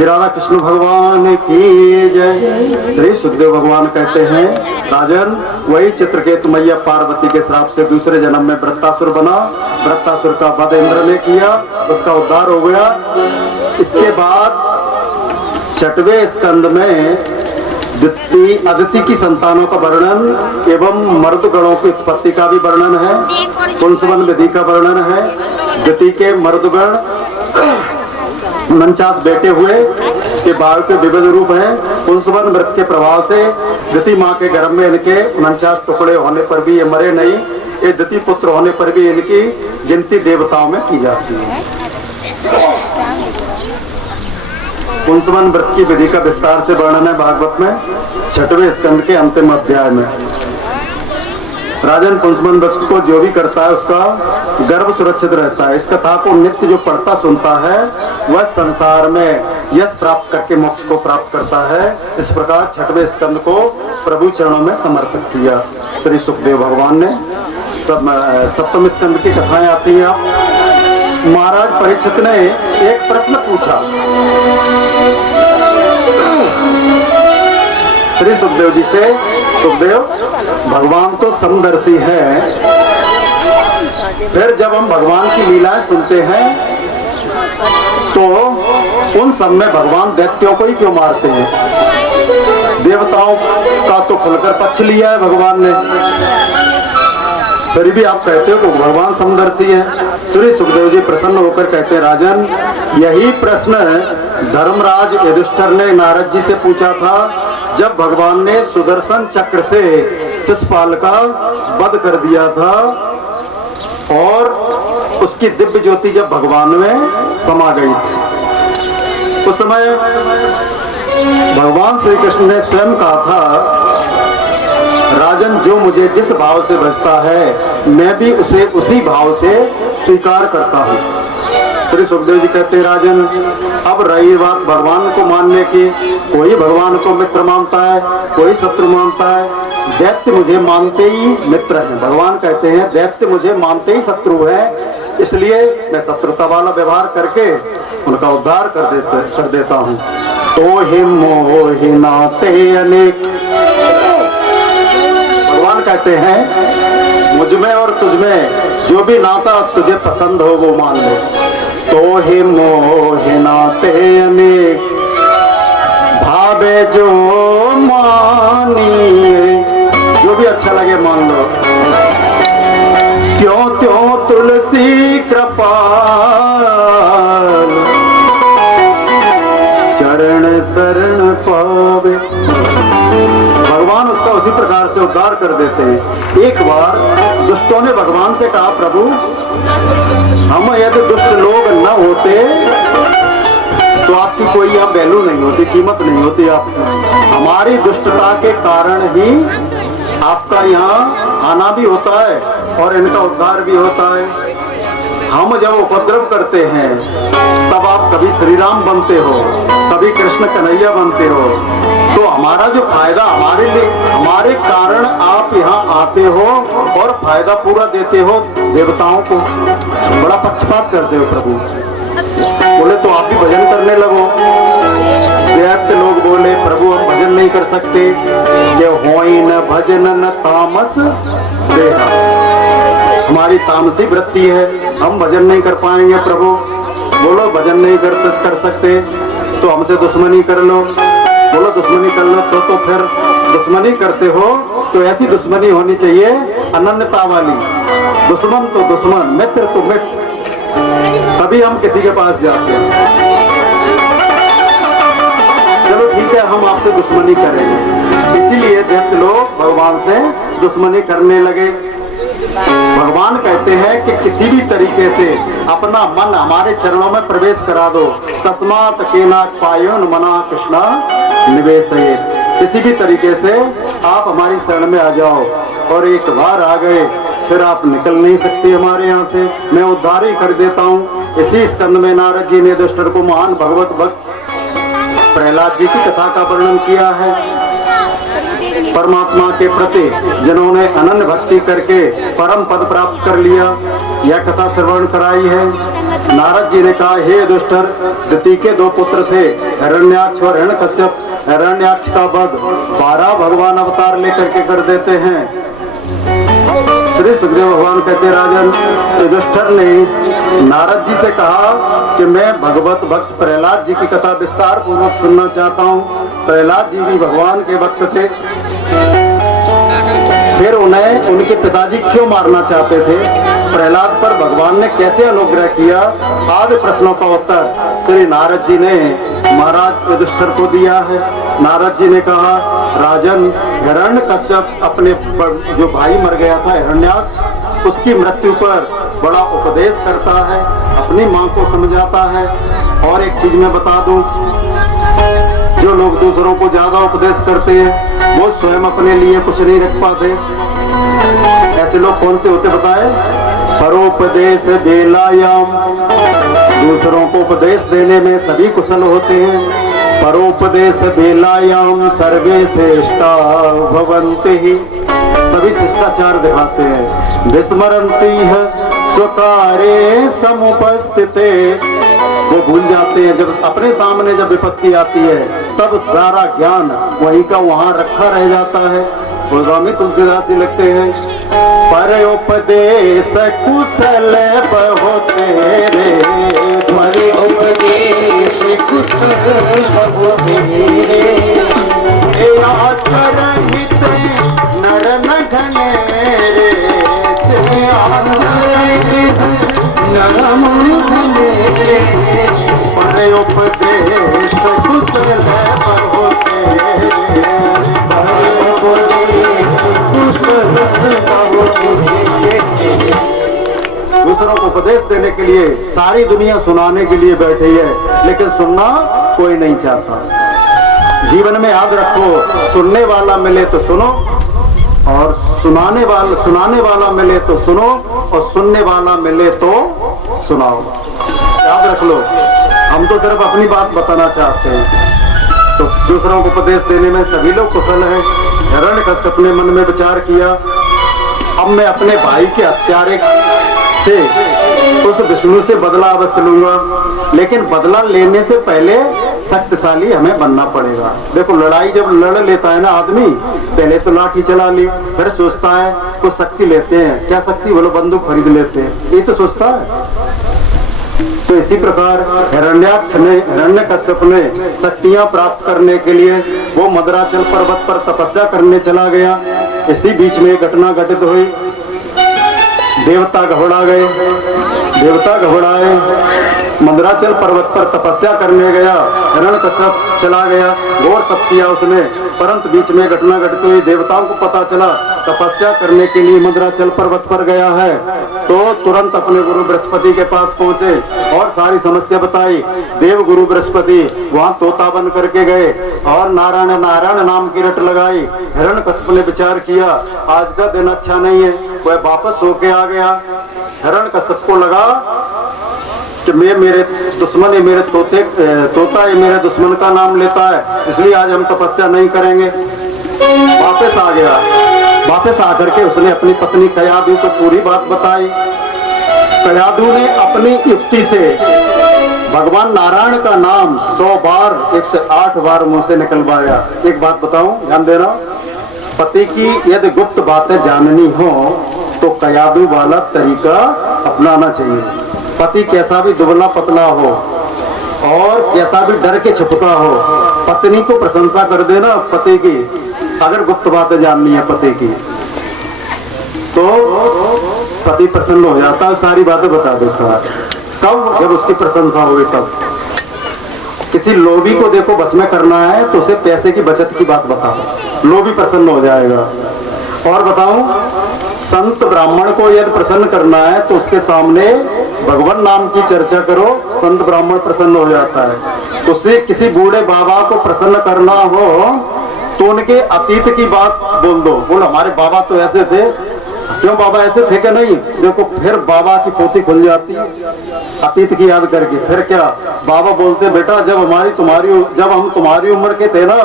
राधा कृष्ण भगवान की जय। श्री सुखदेव भगवान कहते हैं, राजन वही चित्रकेतु मैया पार्वती के श्राप से दूसरे जन्म में वृत्तासुर बना। वृत्तासुर का वध इंद्र ने किया, उसका उद्धार हो गया। इसके बाद 6वें स्कंद में अदिति की संतानों का वर्णन एवं मर्द गणों की उत्पत्ति का भी वर्णन है। पुंसवन विधि का वर्णन है। दिति के मर्दगण 49 बेटे हुए के बाल के विविध रूप हैं। पुंसवन व्रत के प्रभाव से दिति माँ के गर्भ में इनके 49 टुकड़े होने पर भी ये मरे नहीं। ये दिति पुत्र होने पर भी इनकी गिनती देवताओं में की जाती है। पुंसवन व्रत की विधि का विस्तार से वर्णन है भागवत में 6वें स्कंद के अंतिम अध्याय में। राजन पुंसवन व्रत को जो भी करता है उसका गर्भ सुरक्षित रहता है। इस कथा को नित्य जो पढ़ता सुनता है वह संसार में यश प्राप्त करके मोक्ष को प्राप्त करता है। इस प्रकार 6वें स्कंद को प्रभु चरणों में समर्पित किया श्री सुखदेव भगवान ने। 7वें स्कंद की कथाएं आती हैं। आप महाराज परीक्षित ने एक प्रश्न पूछा श्री सुखदेव जी से, सुखदेव भगवान तो समदर्शी है, फिर जब हम भगवान की लीलाएं सुनते हैं तो उन सब में भगवान दैत्यों को ही क्यों मारते हैं? देवताओं का तो खुलकर पक्ष लिया है भगवान ने, फिर भी आप कहते हो कि भगवान समदर्शी है। श्री सुखदेव जी प्रसन्न होकर कहते हैं, राजन यही प्रश्न धर्मराज युधिष्ठिर ने नारद जी से पूछा था जब भगवान ने सुदर्शन चक्र से शिशुपाल का वध कर दिया था और उसकी दिव्य ज्योति जब भगवान में समा गई थी। उस समय भगवान श्री कृष्ण ने स्वयं कहा था, राजन जो मुझे जिस भाव से भजता है मैं भी उसे उसी भाव से स्वीकार करता हूँ। श्री सुखदेव जी कहते हैं, राजन अब रही बात भगवान को मानने की, कोई भगवान को मित्र मानता है, कोई शत्रु मानता है। दैत्य मुझे मानते ही मित्र है। भगवान कहते हैं दैत्य मुझे मानते ही शत्रु है, इसलिए मैं शत्रुता वाला व्यवहार करके उनका उद्धार कर देता हूँ। तो हे मोहि नाते अनेक, भगवान कहते हैं मुझ में और तुझ में जो भी नाता तुझे पसंद हो वो मान ले। तो हे मोहि नाते अनेक भावे जो मानिए, जो भी अच्छा लगे मान लो। त्यों त्यों तुलसी कृपाल चरण शरण पावे। भगवान उसका उसी प्रकार से उद्धार कर देते हैं। एक बार दुष्टों ने भगवान से कहा, प्रभु हम यदि दुष्ट लोग न होते तो आपकी कोई यहाँ वैल्यू नहीं होती, कीमत नहीं होती आपकी। हमारी दुष्टता के कारण ही आपका यहाँ आना भी होता है और इनका उद्धार भी होता है। हम जब उपद्रव करते हैं तब आप कभी श्री राम बनते हो, कभी कृष्ण कन्हैया बनते हो, तो हमारा जो फायदा हमारे लिए, हमारे कारण आप यहाँ आते हो और फायदा पूरा देते हो देवताओं को। बड़ा पक्षपात करते हो प्रभु। बोले तो आप भी भजन करने लगो। दैत्य लोग बोले प्रभु हम भजन नहीं कर सकते, ये होई न भजन न तामस देहा, हमारी तामसी वृत्ति है, हम भजन नहीं कर पाएंगे प्रभु। बोलो भजन नहीं कर सकते तो हमसे दुश्मनी कर लो। बोलो दुश्मनी कर लो तो फिर दुश्मनी करते हो तो ऐसी दुश्मनी होनी चाहिए अनन्यता वाली। दुश्मन तो दुश्मन, मित्र तो मित्र, तभी हम किसी के पास जाते हैं। चलो ठीक है हम आपसे दुश्मनी करेंगे। इसीलिए दैत्य लोग भगवान से दुश्मनी करने लगे। भगवान कहते हैं कि किसी भी तरीके से अपना मन हमारे चरणों में प्रवेश करा दो। तस्मात् केना पायोन मना कृष्णा निवेशये, किसी भी तरीके से आप हमारी शरण में आ जाओ। और एक बार आ गए फिर आप निकल नहीं सकते हमारे यहाँ से, मैं उद्धार ही कर देता हूँ। इसी स्कंद में नारद जी ने युधिष्ठिर को महान भगवत भक्त प्रहलाद जी की कथा का वर्णन किया है। परमात्मा के प्रति जिन्होंने अनन्य भक्ति करके परम पद प्राप्त कर लिया, यह कथा श्रवण कराई है। नारद जी ने कहा हे युधिष्ठिर, दिति के दो पुत्र थे, हिरण्याक्ष और हिरण्यकश्यप। हिरण्याक्ष का वध 12 भगवान अवतार लेकर के कर देते हैं। श्री सुखदेव भगवान कहते राजन, युधिष्ठिर ने नारद जी से कहा कि मैं भगवत भक्त प्रहलाद जी की कथा विस्तार पूर्वक सुनना चाहता हूँ। प्रहलाद जी भी भगवान के भक्त थे, फिर उन्हें उनके पिताजी क्यों मारना चाहते थे, प्रहलाद पर भगवान ने कैसे अनुग्रह किया, आदि प्रश्नों का उत्तर श्री नारद जी ने महाराज युधिष्ठिर को दिया है। नारद जी ने कहा राजन, हिरण्यकश्यप अपने जो भाई मर गया था हिरण्याक्ष, उसकी मृत्यु पर बड़ा उपदेश करता है, अपनी माँ को समझाता है। और एक चीज मैं बता दूं, जो लोग दूसरों को ज्यादा उपदेश करते हैं वो स्वयं अपने लिए कुछ नहीं रख पाते। ऐसे लोग कौन से होते बताए? परोपदेश बेलायाम, दूसरों को उपदेश देने में सभी कुशल होते हैं। परोपदेश बेलायाम सर्वे श्रेष्ठा भवन्ति ही, सभी शिष्टाचार दिखाते हैं। विस्मरन्ति है स्वकारे समुपस्थिते, वो भूल जाते हैं जब अपने सामने जब विपत्ति आती है तब सारा ज्ञान वहीं का वहां रखा रह जाता है। गोस्वामी तुलसीदास जी लिखते हैं परोपदेश कुशल होते रे, परोपदेश कुशल होते रे, आचरहित नर न घने रे, परोपदेश कुशल होते दूसरों को उपदेश देने के लिए सारी दुनिया सुनाने के लिए बैठी है, लेकिन सुनना कोई नहीं चाहता। जीवन में याद रखो, सुनने वाला मिले तो सुनो और सुनाने वाला मिले तो सुनो और सुनने वाला मिले तो सुनाओ। याद रख लो, हम तो सिर्फ अपनी बात बताना चाहते हैं, तो दूसरों को उपदेश देने में सभी लोग कुशल हैं। हिरण्यकश्यप ने मन में विचार किया, अब मैं अपने भाई के हत्यारे से उस विष्णु से बदला अवश्य लूंगा, लेकिन बदला लेने से पहले शक्तिशाली हमें बनना पड़ेगा। देखो लड़ाई जब लड़ लेता है ना आदमी, पहले तो लाठी चला ली, फिर सोचता है कुछ शक्ति लेते हैं, क्या शक्ति, बोलो बंदूक खरीद लेते हैं, ये तो सोचता है। तो इसी प्रकार हिरण्यकश्यप ने शक्तियां प्राप्त करने के लिए वो मद्राचल पर्वत पर तपस्या करने चला गया। इसी बीच में घटना घटित हुई, देवता घबराए, मंदराचल पर्वत पर तपस्या करने गया, हिरण्यकश्यप चला गया, घोर तप किया उसने, परंतु बीच में घटना घटित हुई। देवताओं को पता चला तपस्या करने के लिए मंदराचल पर्वत पर गया है, तो तुरंत अपने गुरु बृहस्पति के पास पहुंचे और सारी समस्या बताई। देव गुरु बृहस्पति वहां तोता बन करके गए और नारायण नारायण नाम की रट लगाई। हिरण्यकश्यप ने विचार किया आज का दिन अच्छा नहीं है, वह वापस होके आ गया। हिरण्यकश्यप को लगा कि मैं मेरे दुश्मन, ये मेरे तोता ये मेरे दुश्मन का नाम लेता है, इसलिए आज हम तपस्या नहीं करेंगे। वापस आ गया। वापस आकर के उसने अपनी पत्नी कयादू को पूरी बात बताई। कयादू ने अपनी युक्ति से भगवान नारायण का नाम 100 बार 108 बार मुंह से निकलवाया। एक बात बताऊं, ध्यान देना, पति की यदि गुप्त बातें जाननी हो तो कयादू वाला तरीका अपनाना चाहिए। पति कैसा भी दुबला पतला हो और कैसा भी डर के छुपता हो, पत्नी को प्रशंसा कर देना पति की। अगर गुप्त बातें जाननी है पति की तो पति प्रसन्न हो जाता है, सारी बातें बता देता है। कब? जब उसकी प्रशंसा होगी तब। किसी लोभी को देखो बस में करना है तो उसे पैसे की बचत की बात बताओ, लोभी प्रसन्न हो जाएगा। और बताऊं, संत ब्राह्मण को यदि प्रसन्न करना है तो उसके सामने भगवान नाम की चर्चा करो, संत ब्राह्मण प्रसन्न हो जाता है। उससे किसी बूढ़े बाबा को प्रसन्न करना हो तो उनके अतीत की बात बोल दो, बोल हमारे बाबा तो ऐसे थे, क्यों बाबा ऐसे थे क्या? नहीं, देखो फिर बाबा की पोथी खुल जाती है अतीत की याद करके। फिर क्या बाबा बोलते, बेटा जब हम तुम्हारी उम्र के थे ना,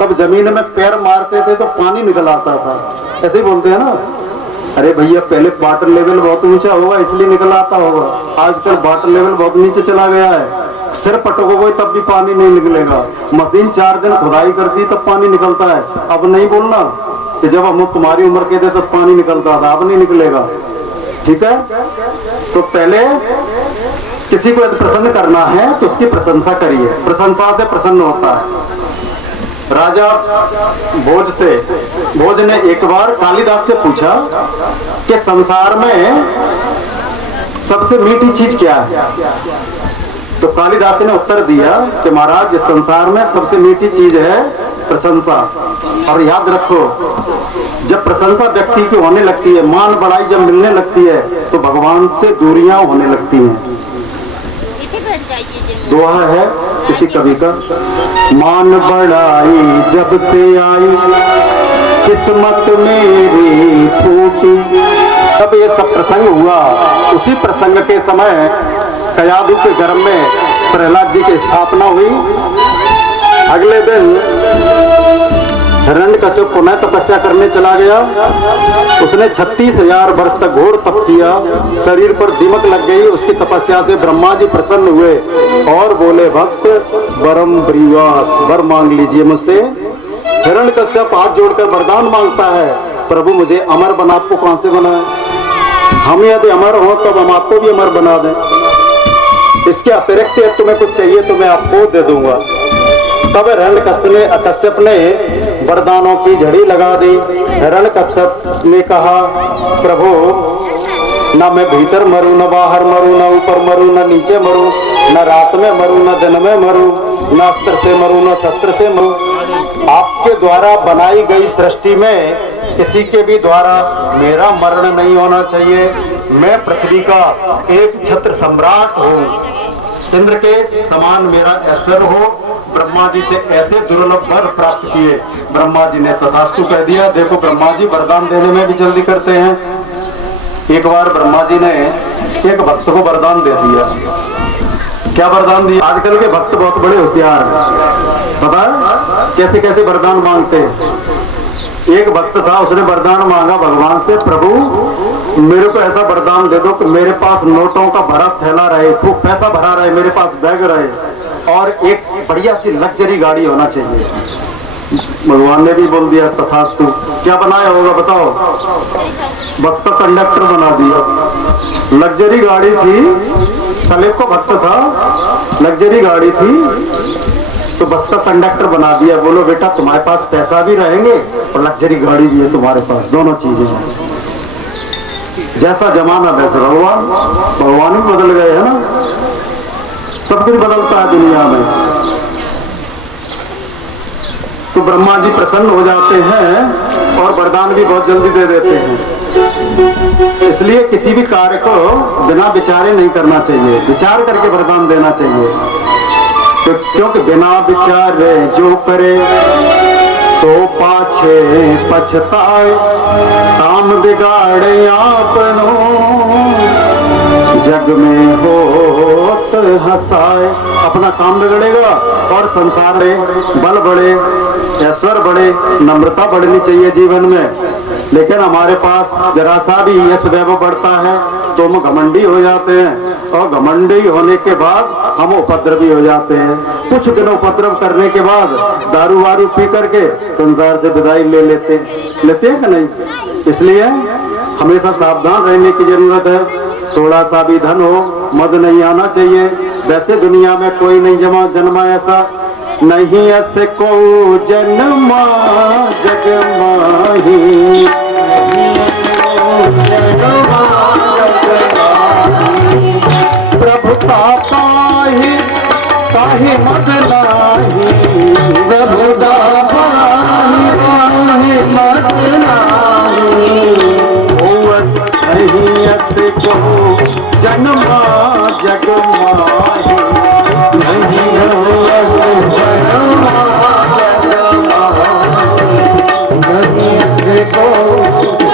तब जमीन में पैर मारते थे तो पानी निकल आता था, ऐसे ही बोलते हैं ना। अरे भैया पहले वाटर लेवल बहुत ऊंचा होगा इसलिए निकल आता होगा, आजकल वाटर लेवल बहुत नीचे चला गया है, सिर पटकोगे तब भी पानी नहीं निकलेगा। मशीन 4 दिन खुदाई करती तब पानी निकलता है। अब नहीं बोलना कि जब हम तुम्हारी उम्र के थे तब पानी निकलता था, अब नहीं निकलेगा, ठीक है? तो पहले किसी को यदि प्रसन्न करना है तो उसकी प्रशंसा करिए, प्रशंसा से प्रसन्न होता है। राजा भोज ने एक बार कालिदास से पूछा कि संसार में सबसे मीठी चीज क्या है? तो कालिदास ने उत्तर दिया कि महाराज इस संसार में सबसे मीठी चीज है प्रशंसा। और याद रखो, जब प्रशंसा व्यक्ति की होने लगती है, मान बढ़ाई जब मिलने लगती है तो भगवान से दूरियां होने लगती हैं। दोहा है किसी कवि का, मान बढ़ाई जब से आई किस्मत मेरी फूटी। तब ये सब प्रसंग हुआ, उसी प्रसंग के समय कयादू के गर्भ में प्रहलाद जी की स्थापना हुई। अगले दिन हिरण्यकश्यप पुनः तपस्या करने चला गया। उसने 36,000 वर्ष तक घोर तप किया, शरीर पर दीमक लग गई। उसकी तपस्या से ब्रह्मा जी प्रसन्न हुए और बोले, भक्त वरम ब्रीवात, वर मांग लीजिए मुझसे। हिरण्यकश्यप हाथ जोड़कर वरदान मांगता है, प्रभु मुझे अमर बना। आपको कहां से बनाए? हम यदि अमर हो तब हम आपको भी अमर बना दें। इसके अतिरिक्त तुम्हें कुछ चाहिए तो मैं आपको दे दूंगा। तब हिरण्यकश्यप ने वरदानों की झड़ी लगा दी। हिरण्यकश्यप ने कहा, प्रभु ना मैं भीतर मरूं, न बाहर मरूं, न ऊपर मरूं, न नीचे मरूं, न रात में मरूं, न दिन में मरूं, न अस्त्र से मरूं, न शस्त्र से मरूं। आपके द्वारा बनाई गई सृष्टि में किसी के भी द्वारा मेरा मरण नहीं होना चाहिए। मैं पृथ्वी का एक छत्र सम्राट हूँ, इंद्र के समान मेरा ऐश्वर्य हो। ब्रह्मा जी से ऐसे दुर्लभ वर प्राप्त किए। ब्रह्मा जी ने तथास्तु कह दिया। देखो ब्रह्मा जी वरदान देने में भी जल्दी करते हैं। एक बार ब्रह्मा जी ने एक भक्त को वरदान दे दिया। क्या वरदान दिया? आजकल के भक्त बहुत बड़े होशियार हैं, पता है कैसे कैसे वरदान मांगते हैं। एक भक्त था, उसने वरदान मांगा भगवान से, प्रभु मेरे को ऐसा वरदान दे दो कि मेरे पास नोटों का भरा थैला रहे, खूब पैसा भरा रहे, मेरे पास बैग रहे और एक बढ़िया सी लग्जरी गाड़ी होना चाहिए। भगवान ने भी बोल दिया तथास्तु। क्या बनाया होगा बताओ? बस का कंडक्टर बना दिया। लग्जरी गाड़ी थी, सलेब को भक्त था, लग्जरी गाड़ी थी तो बस का कंडक्टर बना दिया। बोलो बेटा तुम्हारे पास पैसा भी रहेंगे और लग्जरी गाड़ी भी है तुम्हारे पास, दोनों चीजें हैं। जैसा जमाना वैसा भगवान भी बदल गए है ना, सब कुछ बदलता है दुनिया में। तो ब्रह्मा जी प्रसन्न हो जाते हैं और वरदान भी बहुत जल्दी दे देते हैं। इसलिए किसी भी कार्य को बिना विचारे नहीं करना चाहिए, विचार करके वरदान देना चाहिए। तो क्योंकि बिना विचारे जो करे सो पाछे पछताए, काम बिगाड़े आपनो जग में हो बहुत हंसाए। अपना काम बिगड़ेगा और संसार में बल बढ़े, ऐश्वर्य बढ़े, नम्रता बढ़नी चाहिए जीवन में। लेकिन हमारे पास जरा सा भी यश वैभव बढ़ता है तो हम घमंडी हो जाते हैं, और घमंडी होने के बाद हम उपद्रवी हो जाते हैं। कुछ दिन उपद्रव करने के बाद दारू वारू पी करके संसार से विदाई ले लेते हैं कि नहीं। इसलिए हमेशा सावधान रहने की जरूरत है। थोड़ा सा भी धन हो, मद नहीं आना चाहिए। वैसे दुनिया में कोई नहीं जन्मा ऐसा, नहीं ऐसे को जन्मा जग माही, प्रभुता पाही ताहि मद नाही, प्रभुता पाहि मद नाही। नहीं ऐसे को जन्मा जग माही, नहीं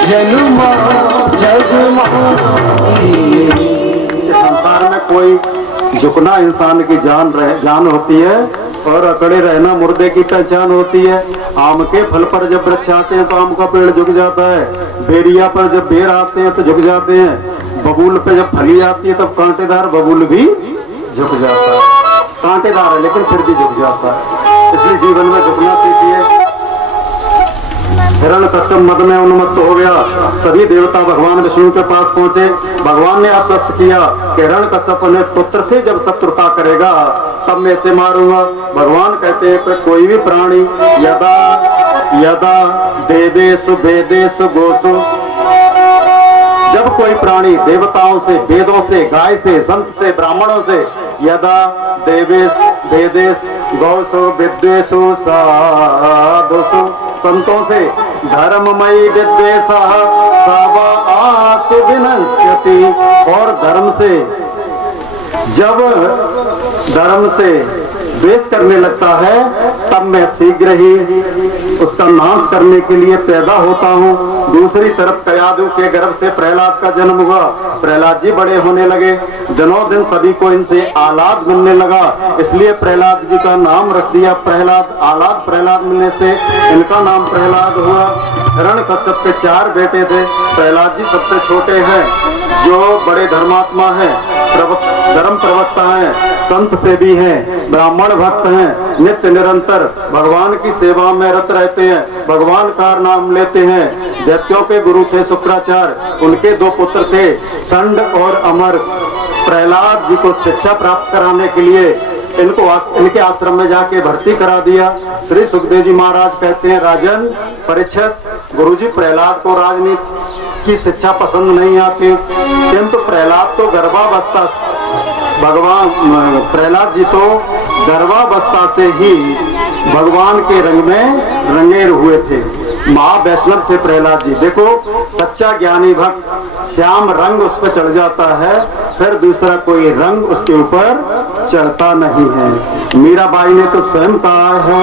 जन्मा जग माही। संसार में कोई झुकना इंसान की जान होती है, और अकड़े रहना मुर्दे की पहचान होती है। आम के फल पर जब वृक्ष आते हैं तो आम का पेड़ झुक जाता है, बेरिया पर जब बेर आते हैं तो झुक जाते हैं, बबूल पे जब फली आती है तब कांटेदार बबूल भी झुक जाता है। कांटेदार है लेकिन फिर भी झुक जाता है। इसलिए जीवन में झुकना सीखिए। हिरण्यकश्यप मद में उन्मत्त हो गया। सभी देवता भगवान विष्णु के पास पहुंचे। भगवान ने आश्वस्त किया कि हिरण्यकश्यप ने पुत्र से जब शत्रुता करेगा तब मैं इसे मारूंगा। भगवान कहते हैं कि कोई भी प्राणी यदा यदा देवेषु वेदेषु गोसु, जब कोई प्राणी देवताओं से, वेदों से, गाय से, संत से, ब्राह्मणों से, यदा देवेश वेदेश गौसु विद्वेषु साधुषु, संतों से धर्ममयी विद्वेषा सवा आसु विनश्यति, और धर्म से द्वेष करने लगता है तब मैं शीघ्र ही उसका नाश करने के लिए पैदा होता हूँ। दूसरी तरफ कयादु के गर्भ से प्रहलाद का जन्म हुआ। प्रहलाद जी बड़े होने लगे, दिनों दिन सभी को इनसे आलाद मिलने लगा, इसलिए प्रहलाद जी का नाम रख दिया प्रहलाद। आलाद प्रहलाद मिलने से इनका नाम प्रहलाद हुआ। हिरण्यकश्यप के 4 बेटे थे। प्रहलाद जी सबसे छोटे हैं, जो बड़े धर्मात्मा हैं, धर्म प्रवक्ता हैं, संत से भी हैं, ब्राह्मण भक्त हैं, नित्य निरंतर भगवान की सेवा में रत रहते हैं, भगवान का नाम लेते हैं। दैत्यों के गुरु थे शुक्राचार्य, उनके 2 पुत्र थे संड और अमर। प्रहलाद जी को शिक्षा प्राप्त कराने के लिए इनके आश्रम में जाके भर्ती करा दिया। श्री सुखदेव जी महाराज कहते हैं, राजन परीक्षित, गुरुजी प्रहलाद को राजनीति की शिक्षा पसंद नहीं आती, किंतु प्रहलाद तो गर्भावस्था, भगवान प्रहलाद जी तो गर्भावस्था से ही भगवान के रंग में रंगेर हुए थे। महावैष्णव थे प्रहलाद जी। देखो सच्चा ज्ञानी भक्त श्याम रंग उस पर चढ़ जाता है, फिर दूसरा कोई रंग उसके ऊपर चढ़ता नहीं है। मीराबाई ने तो स्वयं कहा है,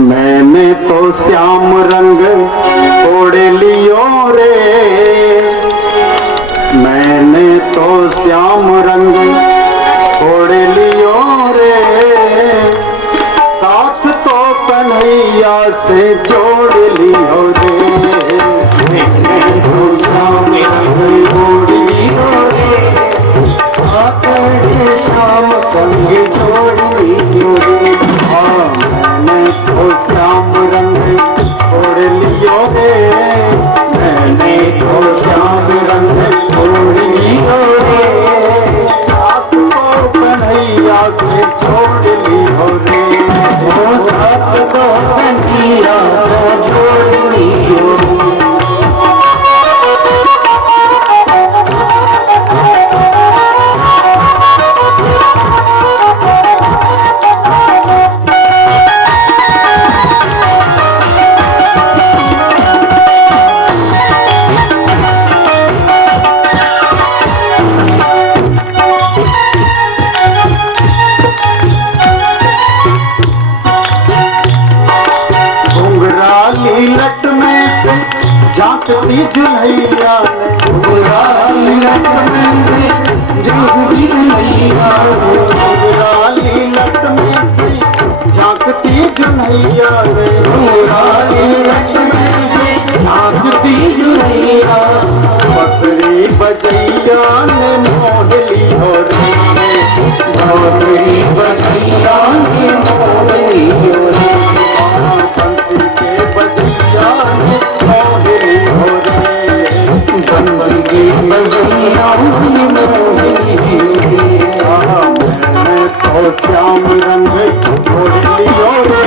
मैंने तो श्याम रंग ओढ़ लियो रे, मैंने तो श्याम रंग ओढ़ लियो रे, साथ तो कन्हैया से जोड़ लियो रे, मैंने तो श्याम रंग ओढ़ लियो रे, साथ श्याम संग जोड़ लियो रे। मैंने तो श्याम रंग ओढ़ लियो रे, मैंने तो श्याम रंग ओढ़ लियो रे, आपको कन्हैया से छोड़ लियो रे, वो सबको कन्हैया से जोड़ लियो रे। लट में से झांकती जुल्हैया ने, लक्ष्मी सी झांकती जुनैया रे झांकती जुनैया बसरी बजैया ने मोहली हो रे बांसुरी बजैया ने मोहली हो रे बंसी के बजैया ने मोहली हो रे बंसी के बजैया ने मोहली हो रे मैंने तो श्याम रंग छोड़ लियो रे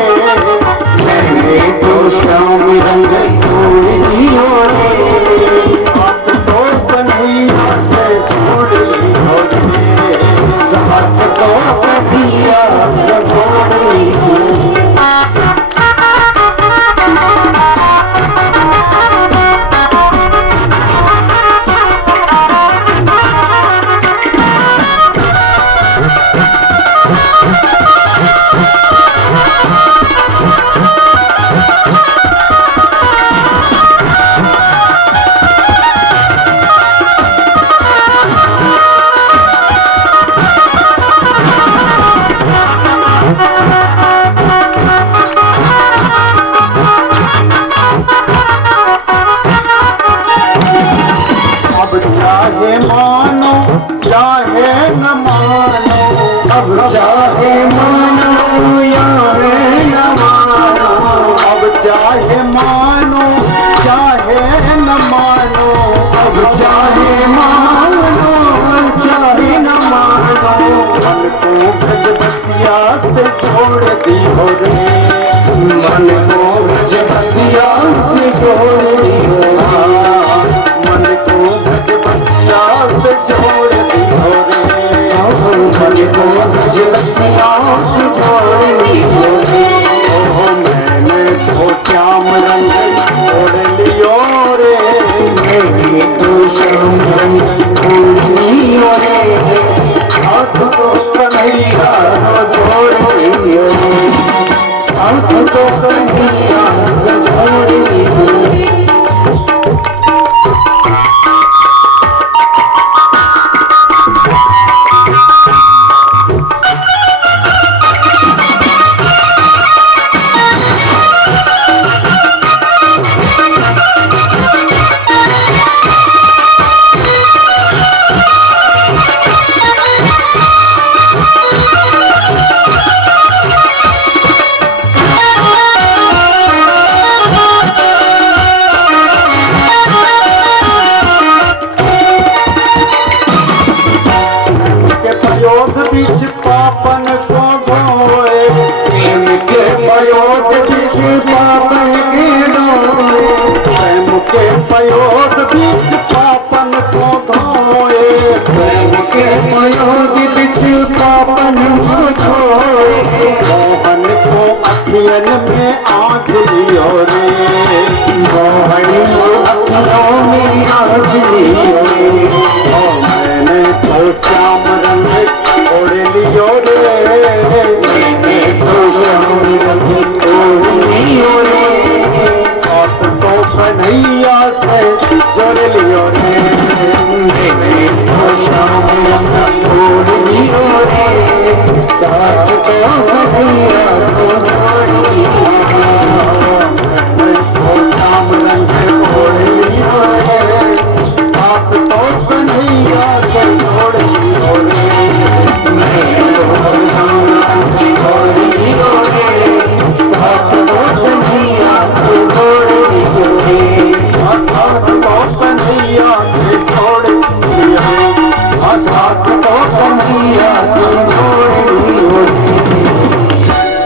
मैंने तो श्याम रंग छोड़ लियो रे हाथ तो कन्हैया से छोड़ लियो रे हाथ तो कन्हैया से छोड़ लियो चाहे मानो चाहे न मानो अब चाहे मानो या न मानो अब चाहे मानो चाहे न मानो अब चाहे मानो चाहे न मानो मन को गजबतिया से छोड़ दी हो रे मन को गजबतिया से छोड़ दियो मन को गजबतिया से छोड़ दी हो रे मन को गजबतिया से छोड़ दियो ओह मैंने तो श्याम रंग छोड़ लियो रे मैंने तो श्याम रंग छोड़ लियो रे हाथ तो कन्हैया छोड़ लियो हाथ तो कन्हैया छोड़ लियो बीच पापन को धोए प्रेम के पयोग बीच पापन के धोए प्रेम के पयोग बीच पापन को धोए प्रेम के पयोग बीच पापन को धोए मोहन को अखियन में आँच लियो रे मोहन को अखियों में आँच लियो रे मैंने तो श्याम रंग छोड़ लियो रे मैंने तो श्याम रंग छोड़ लियो रे साथ तो कन्हैया से जोड़ लियो रे मैंने तो श्याम रंग छोड़ लियो रे साथ तो कन्हैया को छोड़ लियो मैंने तो श्याम रंग छोड़ लियो रे साथ तो कन्हैया से जोड़ लियो रे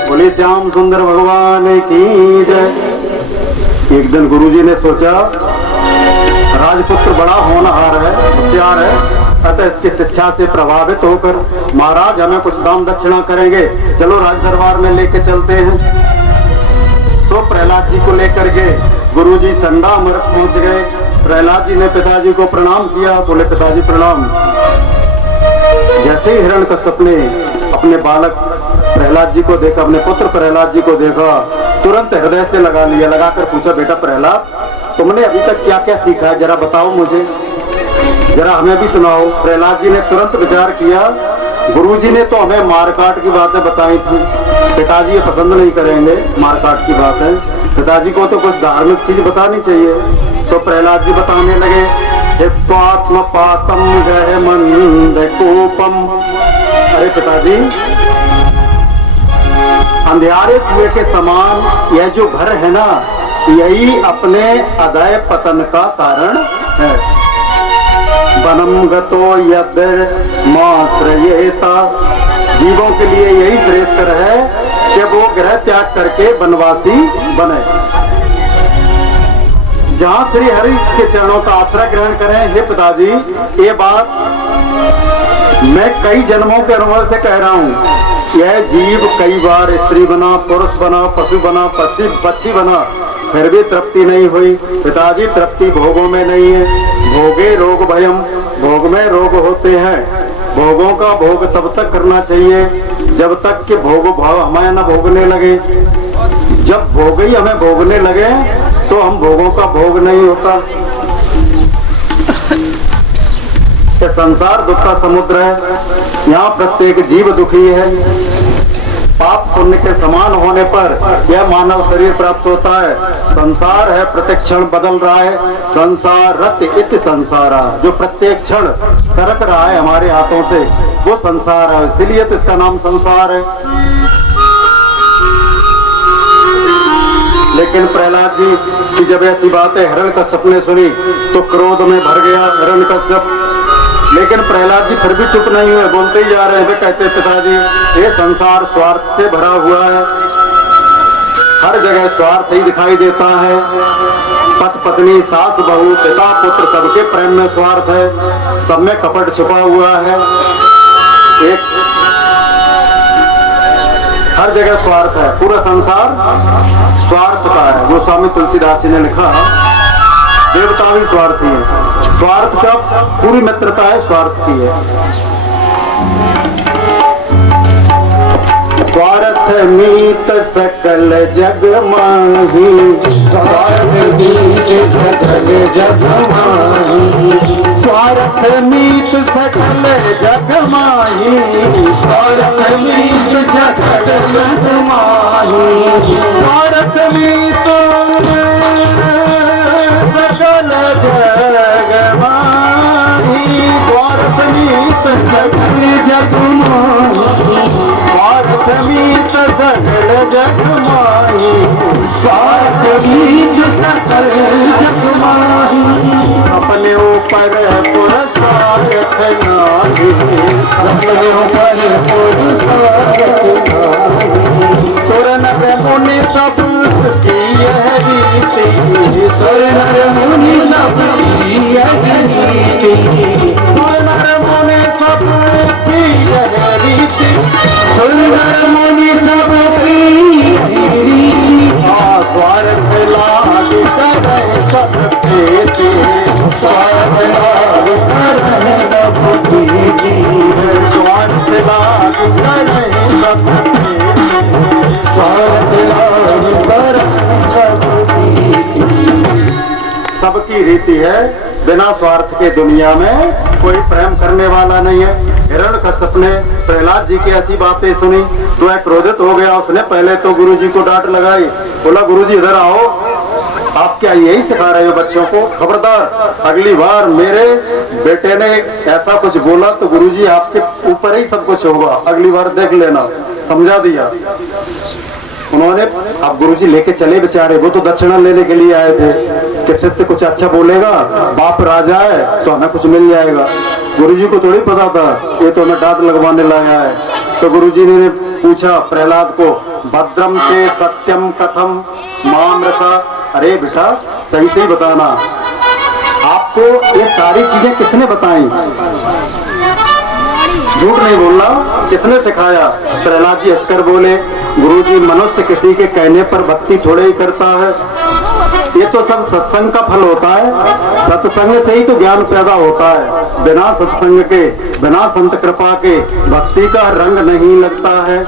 बोले श्याम सुंदर भगवान की जय। एक दिन गुरुजी ने सोचा राजपुत्र बड़ा होनहार है, होशियार है, अतः इसकी शिक्षा से प्रभावित होकर महाराज हमें कुछ दाम दक्षिणा करेंगे, चलो राज दरबार में लेके चलते हैं। सो प्रहलाद जी को लेकर के गुरुजी संडामर पहुंच गए। प्रहलाद जी ने पिताजी को प्रणाम किया। बोले पिताजी प्रणाम। जैसे ही हिरण्यकश्यप ने अपने बालक प्रहलाद जी को देखा, अपने पुत्र प्रहलाद जी को देखा, तुरंत हृदय से लगा लिया। लगाकर पूछा बेटा प्रहलाद तुमने अभी तक क्या क्या सीखा है, जरा बताओ मुझे। जरा हमें भी सुनाओ। प्रहलाद जी ने तुरंत विचार किया, गुरुजी ने तो हमें मारकाट की बातें बताई थी, पिताजी ये पसंद नहीं करेंगे मारकाट की बातें, पिताजी को तो कुछ धार्मिक चीज बतानी चाहिए। तो प्रहलाद जी बताने लगे, हित्वात्म पातम गह मंद कोपम। अरे पिताजी, अंधियारे कुएं के समान यह जो घर है ना, यही अपने अदय पतन का कारण है। वनम गतो यद्माश्रयेता, जीवों के लिए यही श्रेष्ठ है कि वो ग्रह त्याग करके वनवासी बने, जहां श्री हरि के चरणों का आश्रय ग्रहण करें। हे पिताजी, ये बात मैं कई जन्मों के अनुभव से कह रहा हूँ। यह जीव कई बार स्त्री बना, पुरुष बना, पशु बना, पक्षी बना, फिर भी तृप्ति नहीं हुई। पिताजी, तृप्ति भोगों में नहीं है, भोगे रोग भयम, भोग में रोग होते हैं। भोगों का भोग तब तक करना चाहिए जब तक कि भोग भाव हमें न भोगने लगे। जब भोग ही हमें भोगने लगे तो हम भोगों का भोग नहीं होता। ये संसार दुख का समुद्र है, यहाँ प्रत्येक जीव दुखी है। पाप पुण्य के समान होने पर यह मानव शरीर प्राप्त होता है। संसार है, प्रत्येक क्षण बदल रहा है। संसार रत इत संसारा, जो प्रत्येक क्षण सरक रहा है हमारे हाथों से, वो संसार है, इसीलिए तो इसका नाम संसार है। लेकिन प्रहलाद जी की जब ऐसी बातें हिरण्यकश्यप ने सुनी तो क्रोध में भर गया हिरण्यकश्यप। लेकिन प्रहलाद जी फिर भी चुप नहीं हुए, बोलते ही जा रहे हैं। वे कहते, पिताजी, ये संसार स्वार्थ से भरा हुआ है, हर जगह स्वार्थ ही दिखाई देता है। पति पत्नी, सास बहू, पिता पुत्र, सबके प्रेम में स्वार्थ है, सब में कपट छुपा हुआ है। एक हर जगह स्वार्थ है, पूरा संसार स्वार्थ का है। गोस्वामी तुलसीदास जी ने लिखा, देवता भी स्वार्थी है। स्वार्थ का पूरी मित्रता है, स्वार्थ की है। स्वार्थ मीत सकल जग माही, स्वार्थ मीत सकल जग माही, स्वार्थ मीत सकल जग माही, स्वार्थ मीत सकल जग माही, स्वार्थ मीत सकल जग माही, स्वार्थ मीत सकल जग माही, स्वार्थ मीत सकल जग माही, स्वार्थ मीत सकल जग माही। अपने ऊपर पुरस्कार नहीं, अपने ऊपर पुरस्कार नहीं। सुर नर मुनि सब की यह रीति, सुर नर मुनि सब की यह रीति, सुर नर मुनि सब की यह रीति, सुर नर मुनि सब की रीति। स्वार्थ लाग करे सब प्रीति, स्वार्थ लाग करे सब प्रीति, स्वार्थ लाग करे सब प्रीति, स्वार्थ लाग करे सब प्रीति। सबकी रीति है, बिना स्वार्थ के दुनिया में कोई प्रेम करने वाला नहीं है। हिरण्यकश्यप ने प्रहलाद जी की ऐसी बातें सुनी तो एक क्रोधित हो गया। उसने पहले तो गुरुजी को डांट लगाई, बोला, गुरुजी इधर आओ, आप क्या यही सिखा रहे हो बच्चों को? खबरदार, अगली बार मेरे बेटे ने ऐसा कुछ बोला तो गुरुजी आपके ऊपर ही सब कुछ होगा, अगली बार देख लेना। समझा दिया उन्होंने। अब गुरुजी लेके चले बेचारे, वो तो दक्षिणा लेने के लिए आए थे कि शिष्य कुछ अच्छा बोलेगा, बाप राजा है तो हमें कुछ मिल जाएगा। गुरुजी को थोड़ी पता था ये तो हमें डांट लगवाने लाया है। तो गुरुजी ने पूछा प्रहलाद को, भद्रम से सत्यम कथम माम रसा। अरे बेटा, सही सही बताना, आपको ये सारी चीजें किसने बताई? झूठ नहीं बोलना, किसने सिखाया? प्रहलाद जी हंसकर बोले, गुरुजी, मनुष्य किसी के कहने पर भक्ति थोड़े ही करता है, ये तो सब सत्संग का फल होता है। सत्संग से ही तो ज्ञान पैदा होता है। बिना सत्संग के, बिना संत कृपा के भक्ति का रंग नहीं लगता है।